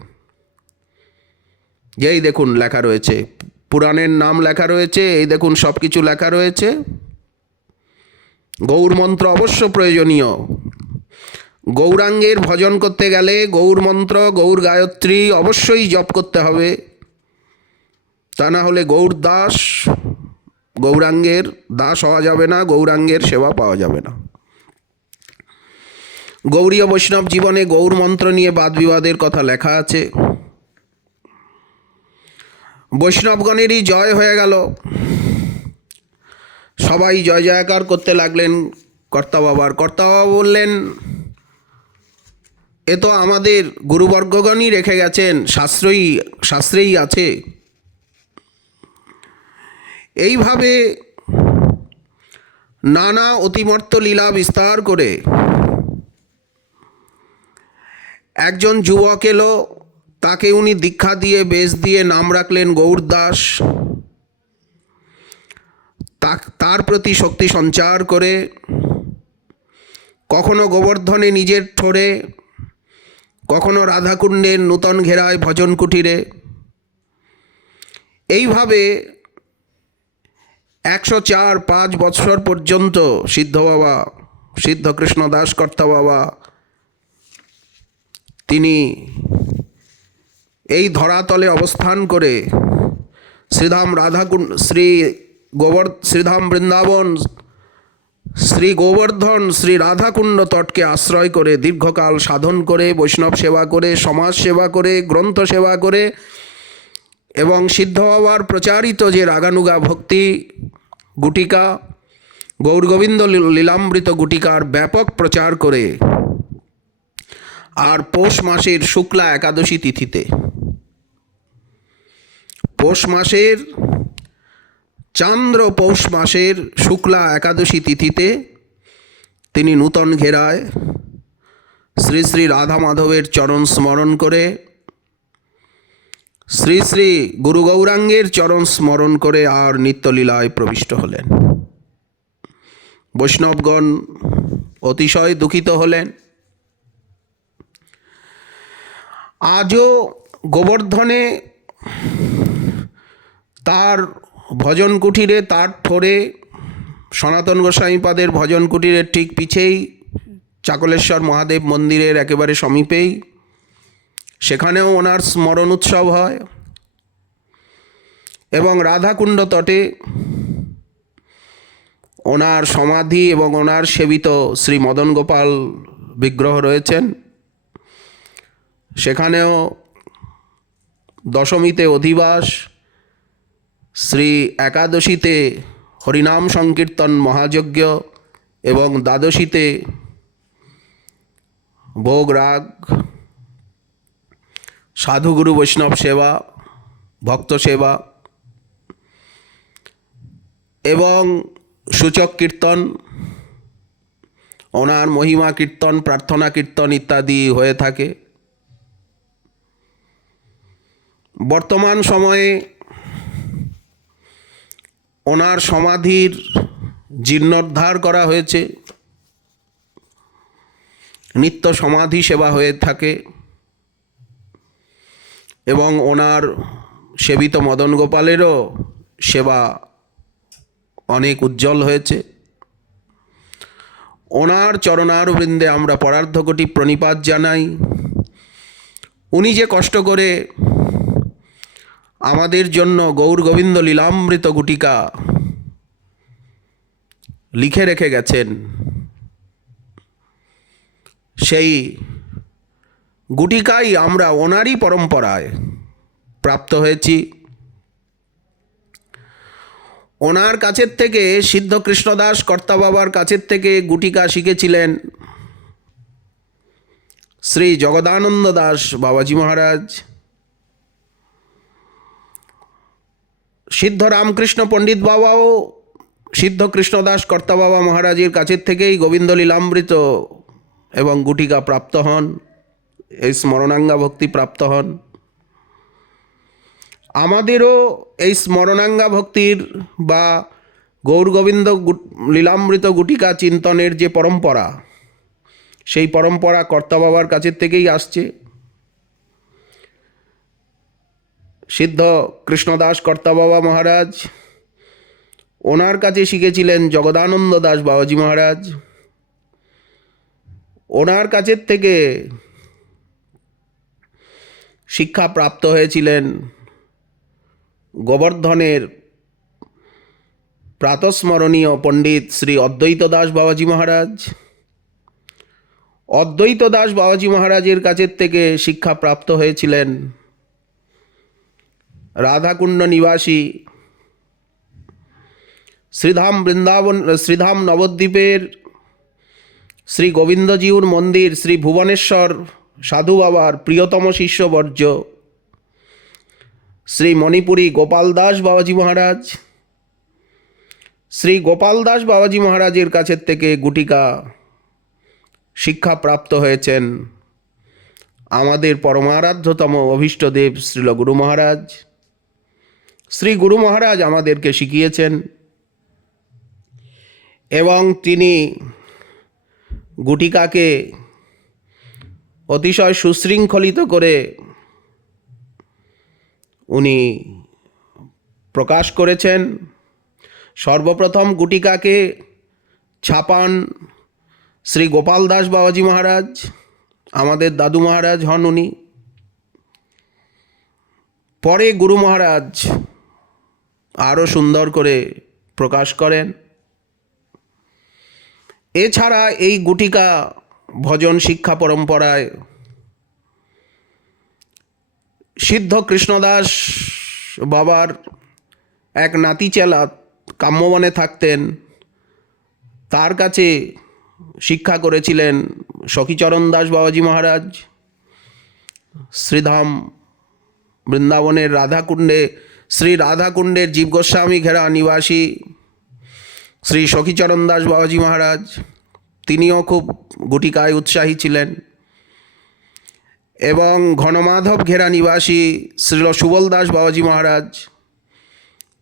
যেই দেখুন লেখা রয়েছে, পুরাণের নাম লেখা রয়েছে, এই দেখুন সব কিছু লেখা রয়েছে। গৌরমন্ত্র অবশ্য প্রয়োজনীয়। গৌরাঙ্গের ভজন করতে গেলে গৌরমন্ত্র, গৌর গায়ত্রী অবশ্যই জপ করতে হবে, তা না হলে গৌর দাস, গৌরাঙ্গের দাস হওয়া যাবে না, গৌরাঙ্গের সেবা পাওয়া যাবে না। গৌড়ীয় বৈষ্ণব জীবনে গৌর মন্ত্র নিয়ে বাদ বিবাদের কথা লেখা আছে। বৈষ্ণবগণেরই জয় হয়ে গেল, সবাই জয় জয়কার করতে লাগলেন কর্তা বাবার। কর্তা বাবা বললেন, এ তো আমাদের গুরুবর্গগণই রেখে গেছেন, শাস্ত্রেই আছে। এইভাবে নানা অতিমর্ত লীলা বিস্তার করে একজন যুবক এলো, তাকে উনি দীক্ষা দিয়ে বেশ দিয়ে নাম রাখলেন গৌরদাস। তার প্রতি শক্তি সঞ্চার করে কখনো গোবর্ধনে নিজের ঠোরে, কখনো রাধাকুণ্ডের নূতন ঘেরায় ভজন কুটিরে। এইভাবে 104-5 বৎসর পর্যন্ত সিদ্ধ বাবা, সিদ্ধ কৃষ্ণ দাস কর্তা বাবা, তিনি এই ধরাতলে অবস্থান করে শ্রীধাম রাধাকুণ্ড, শ্রীধাম বৃন্দাবন, শ্রী গোবর্ধন, শ্রী রাধাকুণ্ড তটকে আশ্রয় করে দীর্ঘকাল সাধন করে, বৈষ্ণব সেবা করে, সমাজ সেবা করে, গ্রন্থ সেবা করে এবং সিদ্ধ বাবার প্রচারিত যে রাগানুগা ভক্তি গুটিকা, গৌরগোবিন্দ লীলামৃত গুটিকার ব্যাপক প্রচার করে আর পৌষ মাসের শুক্লা একাদশী তিথিতে, পৌষ মাসের পৌষ মাসের শুক্লা একাদশী তিথিতে তিনি নূতন ঘেরায় শ্রী শ্রী রাধা মাধবের চরণ স্মরণ করে, শ্রী শ্রী গুরু গৌরাঙ্গের চরণ স্মরণ করে আর নিত্যলীলায় প্রবিষ্ট হলেন। বৈষ্ণবগণ অতিশয় দুঃখিত হলেন। আজও গোবর্ধনে তার ভজন কুটিরে, তার ঠোরে, সনাতন গোস্বামীপাদের ভজন কুটিরের ঠিক পিছেই চাকলেশ্বর মহাদেব মন্দিরের একেবারে সমীপেই, সেখানেও ওনার স্মরণ উৎসব হয় এবং রাধাকুণ্ড তটে ওনার সমাধি এবং ওনার সেবিত শ্রী মদন গোপাল বিগ্রহ রয়েছেন। সেখানেও দশমীতে অধিবাস, শ্রী একাদশীতে হরিনাম সংকীর্তন মহাযজ্ঞ এবং দ্বাদশীতে ভোগ রাগ, সাধুগুরু বৈষ্ণব সেবা, ভক্ত সেবা এবং সূচক কীর্তন, ওনার মহিমা কীর্তন, প্রার্থনা কীর্তন ইত্যাদি হয়ে থাকে। বর্তমান সময়ে ওনার সমাধির জীর্ণোদ্ধার করা হয়েছে, নিত্য সমাধি সেবা হয়ে থাকে এবং ওনার সেবিত মদন গোপালেরও সেবা অনেক উজ্জ্বল হয়েছে। ওনার চরণারবিন্দে আমরা পরার্ধকোটি প্রণিপাত জানাই। উনি যে কষ্ট করে আমাদের জন্য গৌর গোবিন্দ লীলামৃত গুটিকা লিখে রেখে গেছেন, সেই গুটিকাই আমরা ওনারই পরম্পরায় প্রাপ্ত হয়েছি। ওনার কাছের থেকে, সিদ্ধ কৃষ্ণদাস কর্তা বাবার কাছের থেকে গুটিকা শিখেছিলেন শ্রী জগদানন্দ দাস বাবাজি মহারাজ। সিদ্ধ রামকৃষ্ণ পণ্ডিত বাবাও সিদ্ধ কৃষ্ণদাস কর্তা বাবা মহারাজের কাছের থেকেই গোবিন্দ লীলামৃত এবং গুটিকা প্রাপ্ত হন, এই স্মরণাঙ্গা ভক্তি প্রাপ্ত হন। আমাদেরও এই স্মরণাঙ্গা ভক্তির বা গৌর গোবিন্দ লীলামৃত গুটিকা চিন্তনের যে পরম্পরা, সেই পরম্পরা কর্তা বাবার কাছের থেকেই আসছে। সিদ্ধ কৃষ্ণদাস কর্তা বাবা মহারাজ, ওনার কাছে শিখেছিলেন জগদানন্দ দাস বাবাজি মহারাজ। ওনার কাছের থেকে শিক্ষা প্রাপ্ত হয়েছিলেন গোবর্ধনের প্রাতঃস্মরণীয় পণ্ডিত শ্রী অদ্বৈত দাস বাবাজি মহারাজ। অদ্বৈত দাস বাবাজি মহারাজের কাছের থেকে শিক্ষা প্রাপ্ত হয়েছিলেন রাধাকুণ্ড নিবাসী শ্রীধাম বৃন্দাবন, শ্রীধাম নবদ্বীপের শ্রী গোবিন্দজিউর মন্দির শ্রী ভুবনেশ্বর সাধু বাবার প্রিয়তম শিষ্যবর্য শ্রী মণিপুরী গোপাল দাস বাবাজি মহারাজ। শ্রী গোপাল দাস বাবাজি মহারাজের কাছের থেকে গুটিকা শিক্ষা প্রাপ্ত হয়েছেন আমাদের পরমারাধ্যতম অভীষ্টদেব শ্রীল গুরু মহারাজ। শ্রী গুরু মহারাজ আমাদেরকে শিখিয়েছেন এবং তিনি গুটিকাকে অতিশয় সুশৃঙ্খলিত করে উনি প্রকাশ করেছেন। সর্বপ্রথম গুটিকাকে ছাপান শ্রী গোপাল দাস বাবাজি মহারাজ, আমাদের দাদু মহারাজ হন উনি। পরে গুরু মহারাজ আরও সুন্দর করে প্রকাশ করেন। এছাড়া এই গুটিকা ভজন শিক্ষা পরম্পরায় সিদ্ধ কৃষ্ণদাস বাবার এক নাতি চেলা কাম্যবনে থাকতেন, তার কাছে শিক্ষা করেছিলেন সখীচরণ দাস বাবাজি মহারাজ। শ্রীধাম বৃন্দাবনের রাধাকুণ্ডে শ্রী রাধাকুণ্ডের জীব গোস্বামী ঘেরা নিবাসী শ্রী সখীচরণ দাস বাবাজি মহারাজ, তিনিও খুব গুটিকায় উৎসাহী ছিলেন। এবং ঘনমাধব ঘেরা নিবাসী শ্রীল সুবল দাস বাবাজি মহারাজ,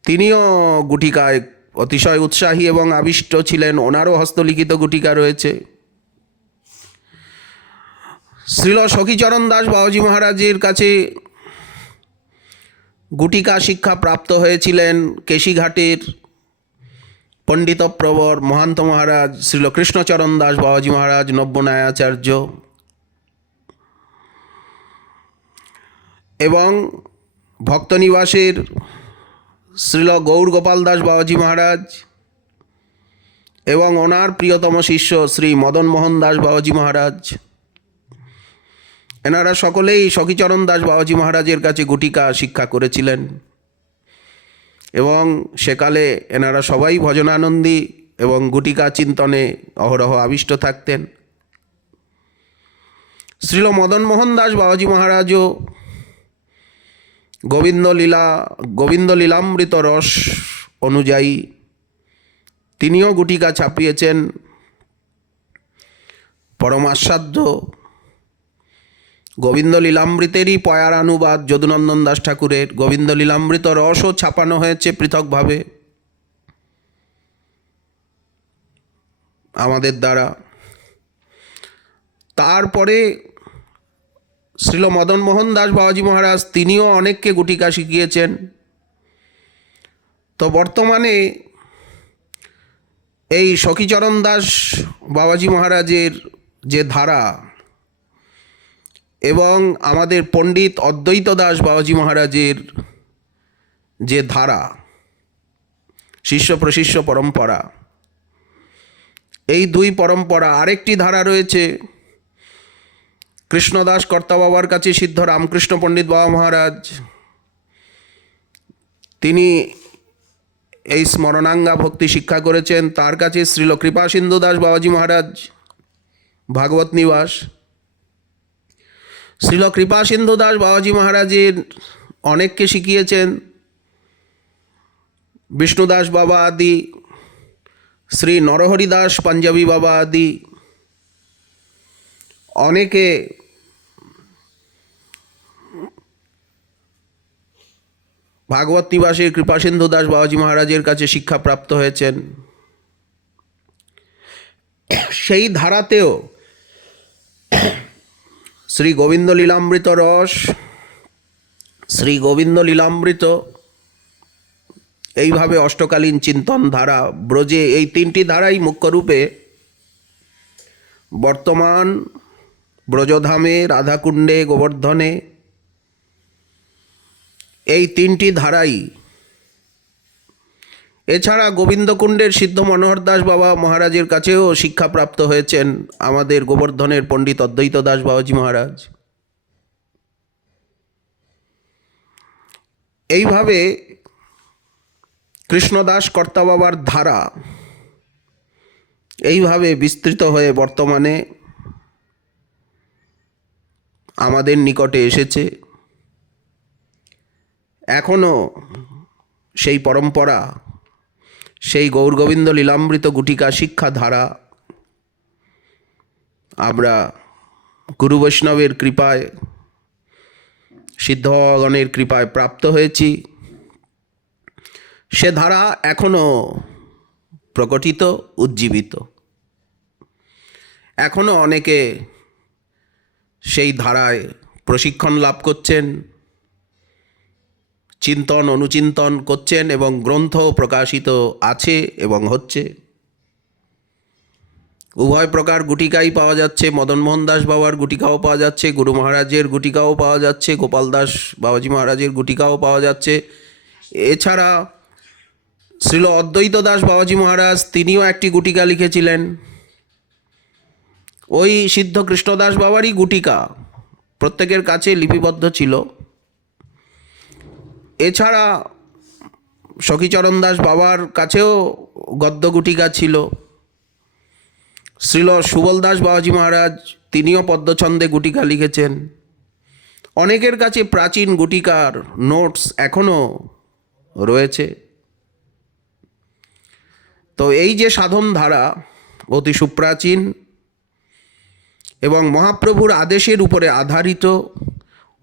তিনিও গুটিকায় অতিশয় উৎসাহী এবং আবিষ্ট ছিলেন। ওনারও হস্তলিখিত গুটিকা রয়েছে। শ্রীল সখীচরণ দাস বাবাজি মহারাজের কাছে গুটিকা শিক্ষা প্রাপ্ত হয়েছিলেন কেশিঘাটের পণ্ডিতপ্রবর মহান্ত মহারাজ শ্রীল কৃষ্ণচরণ দাস বাবাজি মহারাজ, নব্যনায়াচার্য, এবং ভক্তনিবাসের শ্রীল গৌর গোপাল দাস বাবাজি মহারাজ এবং ওনার প্রিয়তম শিষ্য শ্রী মদন মোহন দাস বাবাজি মহারাজ, এনারা সকলেই সখীচরণ দাস বাবাজি মহারাজের কাছে গুটিকা শিক্ষা করেছিলেন। এবং সেকালে এনারা সবাই ভজনানন্দী এবং গুটিকা চিন্তনে অহরহ আবিষ্ট থাকতেন। শ্রীল মদন মোহন দাস বাবাজি মহারাজও গোবিন্দ লীলামৃত রস অনুযায়ী তিনিও গুটিকা ছাপিয়েছেন। পরমাস্বাদ্য গোবিন্দ লীলামৃতেরই পয়ার অনুবাদ যদুনন্দন দাস ঠাকুরের গোবিন্দ লীলামৃত রসও ছাপানো হয়েছে পৃথকভাবে আমাদের দ্বারা। তারপরে শ্রীল মদন মোহন দাস বাবাজি মহারাজ, তিনিও অনেককে গুটিকা শিখিয়েছেন। তো বর্তমানে এই সখীচরণ দাস বাবাজি মহারাজের যে ধারা এবং আমাদের পণ্ডিত অদ্বৈত দাস বাবাজি মহারাজের যে ধারা, শিষ্য প্রশিষ্য পরম্পরা, এই দুই পরম্পরা, আরেকটি ধারা রয়েছে কৃষ্ণদাস কর্তা বাবার কাছে সিদ্ধ রামকৃষ্ণ পণ্ডিত বাবা মহারাজ, তিনি এই স্মরণাঙ্গা ভক্তি শিক্ষা করেছেন। তার কাছে শ্রীল কৃপা সিন্ধু দাস বাবাজি মহারাজ ভাগবত নিবাস, শ্রীল কৃপা সিন্ধু দাস বাবাজি মহারাজের অনেককে শিখিয়েছেন বিষ্ণুদাস বাবা আদি, শ্রী নরহরি দাস পাঞ্জাবি বাবা আদি, অনেকে ভাগবত নিবাসের কৃপাসিন্ধু দাস বাবাজি মহারাজের কাছে শিক্ষা প্রাপ্ত হয়েছেন। সেই ধারাতেও শ্রী গোবিন্দ লীলামৃত রস, শ্রী গোবিন্দ লীলামৃত, এইভাবে অষ্টকালীন চিন্তন ধারা ব্রজে, এই তিনটি ধারাই মুখ্যরূপে বর্তমান ব্রজধামে, রাধাকুণ্ডে, গোবর্ধনে, এই তিনটি ধারাই। এছাড়া গোবিন্দকুণ্ডের সিদ্ধ মনোহর দাস বাবা মহারাজের কাছেও শিক্ষাপ্রাপ্ত হয়েছেন আমাদের গোবর্ধনের পণ্ডিত অদ্বৈত দাস বাবাজি মহারাজ। এইভাবে কৃষ্ণদাস কর্তা বাবার ধারা এইভাবে বিস্তৃত হয়ে বর্তমানে আমাদের নিকটে এসেছে। এখনও সেই পরম্পরা, সেই গৌরগোবিন্দ লীলামৃত গুটিকা শিক্ষা ধারা আমরা গুরু বৈষ্ণবের কৃপায়, সিদ্ধগণের কৃপায় প্রাপ্ত হয়েছি। সে ধারা এখনও প্রকটিত, উজ্জীবিত। এখনও অনেকে সেই ধারায় প্রশিক্ষণ লাভ করছেন, চিন্তন অনুচিন্তন করছেন এবং গ্রন্থ প্রকাশিত আছে এবং হচ্ছে। উভয় প্রকার গুটিকাই পাওয়া যাচ্ছে, মদনমোহন দাস বাবার গুটিকাও পাওয়া যাচ্ছে, গুরু মহারাজের গুটিকাও পাওয়া যাচ্ছে, গোপাল দাস বাবাজি মহারাজের গুটিকাও পাওয়া যাচ্ছে। এছাড়া শ্রীল অদ্বৈত দাস বাবাজি মহারাজ তিনিও একটি গুটিকা লিখেছিলেন, ওই সিদ্ধ কৃষ্ণদাস বাবারই গুটিকা প্রত্যেকের কাছে লিপিবদ্ধ ছিল। এছাড়া সখীচরণ দাস বাবার কাছেও গদ্য গুটিকা ছিল। শ্রীল সুবল দাস বাবাজি মহারাজ তিনিও পদ্মছন্দে গুটিকা লিখেছেন। অনেকের কাছে প্রাচীন গুটিকার নোটস এখনও রয়েছে। তো এই যে সাধন ধারা অতি সুপ্রাচীন এবং মহাপ্রভুর আদেশের উপরে আধারিত।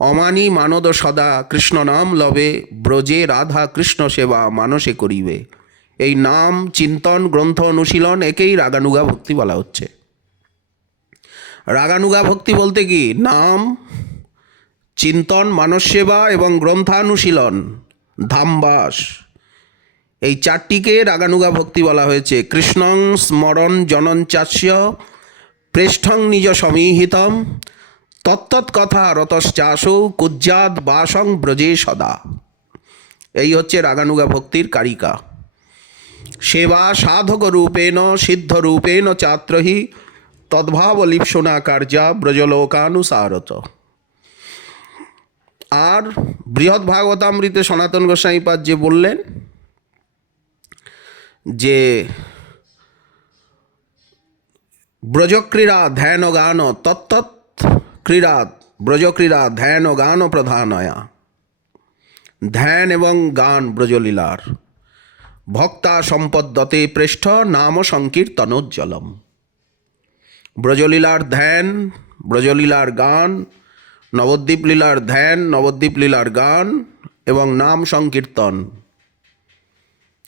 অমানি মানদ সদা কৃষ্ণ নাম লবে, ব্রজে রাধা কৃষ্ণ সেবা মানসে করিবে। এই নাম চিন্তন গ্রন্থ অনুশীলন একেই রাগানুগা ভক্তি বলা হচ্ছে। রাগানুগা ভক্তি বলতে কি, নাম চিন্তন মানস সেবা এবং গ্রন্থানুশীলন ধামবাস, এই চারটিকে রাগানুগা ভক্তি বলা হয়েছে। কৃষ্ণং স্মরণ জনন চাস্য প্রেষ্ঠং নিজ সমীহিতম তত্তৎ কথা রতশ্চাসৌ কুজ্জাদ বাসং ব্রজে সদা। এই হচ্ছে রাগানুগা ভক্তির কারিকা। সেবা সাধক রূপেণ সিদ্ধ রূপেণ চাত্রহি তদ্ভাব লিপ্সনা কার্যা ব্রজলোকানুসারত। আর বৃহৎ ভাগবতামৃতে সনাতন গোস্বামীপাদ যে বললেন যে ব্রজক্রীড়া ধ্যান গান তত্তৎ ক্রীড়া ব্রজক্রীড়া ধ্যান গান প্রধানয়া। ধ্যান এবং গান ব্রজলীলার। ভক্তা সম্পদ্যতে পৃষ্ঠ নাম সংকীর্তনোজ্জ্বলম। ব্রজলীলার ধ্যান, ব্রজলীলার গান, নবদ্বীপ লীলার ধ্যান, নবদ্বীপ লীলার গান এবং নাম সংকীর্তন,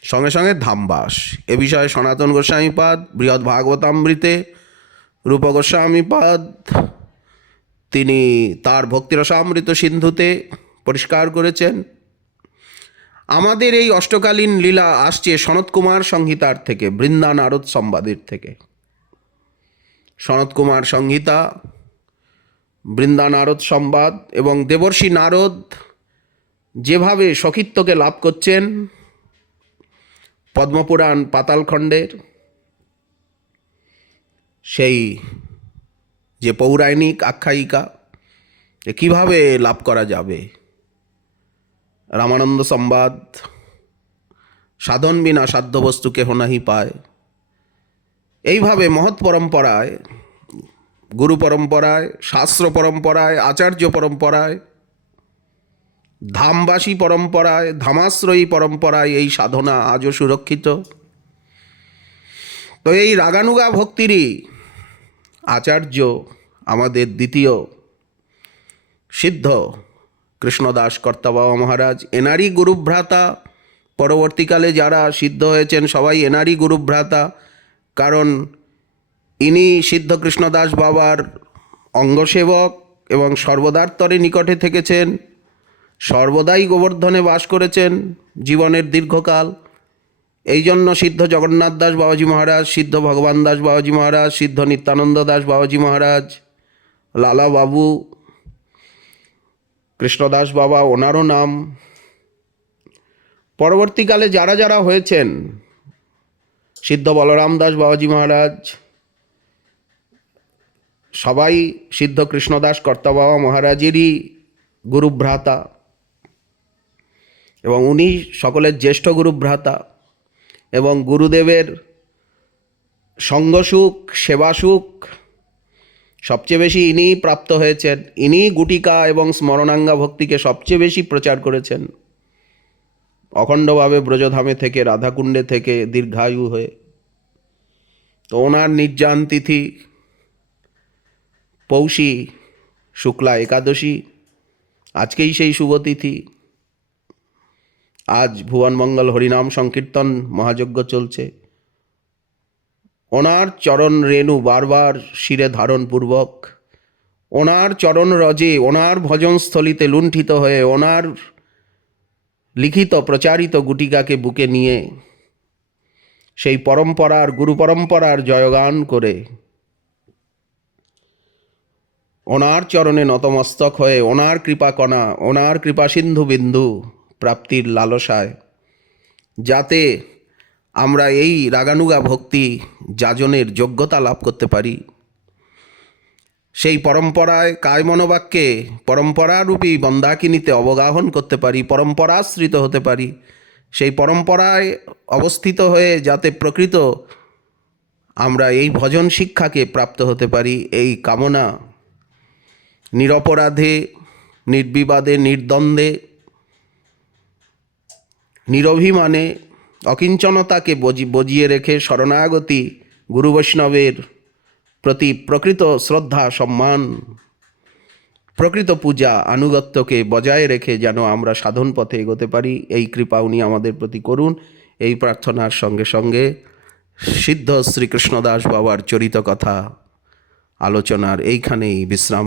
সঙ্গে সঙ্গে ধামবাস। এ বিষয়ে সনাতন গোস্বামীপাদ বৃহৎ ভাগবতামৃতে, রূপ গোস্বামীপাদ তিনি তার ভক্তিরসামৃত সিন্ধুতে পরিষ্কার করেছেন। আমাদের এই অষ্টকালীন লীলা আসছে সনত কুমার সংহিতার থেকে, বৃন্দা নারদ সংবাদের থেকে। সনত কুমার সংহিতা, বৃন্দা নারদ সংবাদ এবং দেবর্ষি নারদ যেভাবে সখিত্বকে লাভ করছেন পদ্মপুরাণ পাতালখণ্ডের সেই যে পৌরাণিক আখ্যায়িকা, যে কীভাবে লাভ করা যাবে, রামানন্দ সংবাদ, সাধন বিনা সাধ্য বস্তু কেহ নাহি পায়। এইভাবে মহৎ পরম্পরায়, গুরু পরম্পরায়, শাস্ত্র পরম্পরায়, আচার্য পরম্পরায়, ধামবাসী পরম্পরায়, ধামাশ্রয়ী পরম্পরায় এই সাধনা আজও সুরক্ষিত। তো এই রাগানুগা ভক্তিরই আচার্য আমাদের দ্বিতীয় সিদ্ধ কৃষ্ণদাস কর্তাবাবা মহারাজ। এনারই গুরুভ্রাতা। পরবর্তীকালে যারা সিদ্ধ হয়েছেন সবাই এনারই গুরুভ্রাতা, কারণ ইনি সিদ্ধ কৃষ্ণদাস বাবার অঙ্গসেবক এবং সর্বদার্তরে নিকটে থেকেছেন, সর্বদাই গোবর্ধনে বাস করেছেন জীবনের দীর্ঘকাল। এই জন্য সিদ্ধ জগন্নাথ দাস বাবাজি মহারাজ, সিদ্ধ ভগবান দাস বাবাজি মহারাজ, সিদ্ধ নিত্যানন্দ দাস বাবাজি মহারাজ, লালা বাবু, কৃষ্ণদাস বাবা ওনারও নাম। পরবর্তীকালে যারা যারা হয়েছেন, সিদ্ধ বলরাম দাস বাবাজি মহারাজ, সবাই সিদ্ধ কৃষ্ণদাস কর্তাবাবা মহারাজেরই গুরুভ্রাতা এবং উনি সকলের জ্যেষ্ঠ গুরুভ্রাতা। এবং গুরুদেবের সঙ্গসুখ, সেবাসুখ সবচেয়ে বেশি ইনিই প্রাপ্ত হয়েছেন। ইনিই গুটিকা এবং স্মরণাঙ্গা ভক্তিকে সবচেয়ে বেশি প্রচার করেছেন, অখণ্ডভাবে ব্রজধামে থেকে, রাধাকুণ্ডে থেকে, দীর্ঘায়ু হয়ে। তো ওনার নির্যান তিথি পৌষী শুক্লা একাদশী, আজকেই সেই শুভতিথি। আজ ভুবনমঙ্গল হরিনাম সংকীর্তন মহাযজ্ঞ চলছে। ওনার চরণ রেণু বারবার শিরে ধারণপূর্বক ওনার চরণ রজে, ওনার ভজনস্থলিতে লুণ্ঠিত হয়ে, ওনার লিখিত প্রচারিত গুটিকাকে বুকে নিয়ে সেই পরম্পরার, গুরু পরম্পরার জয়গান করে ওনার চরণে নতমস্তক হয়ে ওনার কৃপাকণা, ওনার কৃপা সিন্ধু বিন্দু প্রাপ্তির লালসায় যাতে আমরা এই রাগানুগা ভক্তি যাজনের যোগ্যতা লাভ করতে পারি, সেই পরম্পরায় কায় মনোবাক্যে পরম্পরারূপী বন্দাকিনীতে অবগাহন করতে পারি, পরম্পরাশ্রিত হতে পারি, সেই পরম্পরায় অবস্থিত হয়ে যাতে প্রকৃত আমরা এই ভজন শিক্ষাকে প্রাপ্ত হতে পারি, এই কামনা নিরপরাধে, নির্বিবাদে, নির্দ্বন্দ্বে, নিরভিমানে, অকিঞ্চনতাকে বজিয়ে রেখে শরণাগতি, গুরু বৈষ্ণবের প্রতি প্রকৃত শ্রদ্ধা, সম্মান, প্রকৃত পূজা, আনুগত্যকে বজায় রেখে যেন আমরা সাধন পথে এগোতে পারি, এই কৃপা উনি আমাদের প্রতি করুন। এই প্রার্থনার সঙ্গে সঙ্গে সিদ্ধ শ্রীকৃষ্ণদাস বাবার চরিত কথা আলোচনার এইখানেই বিশ্রাম।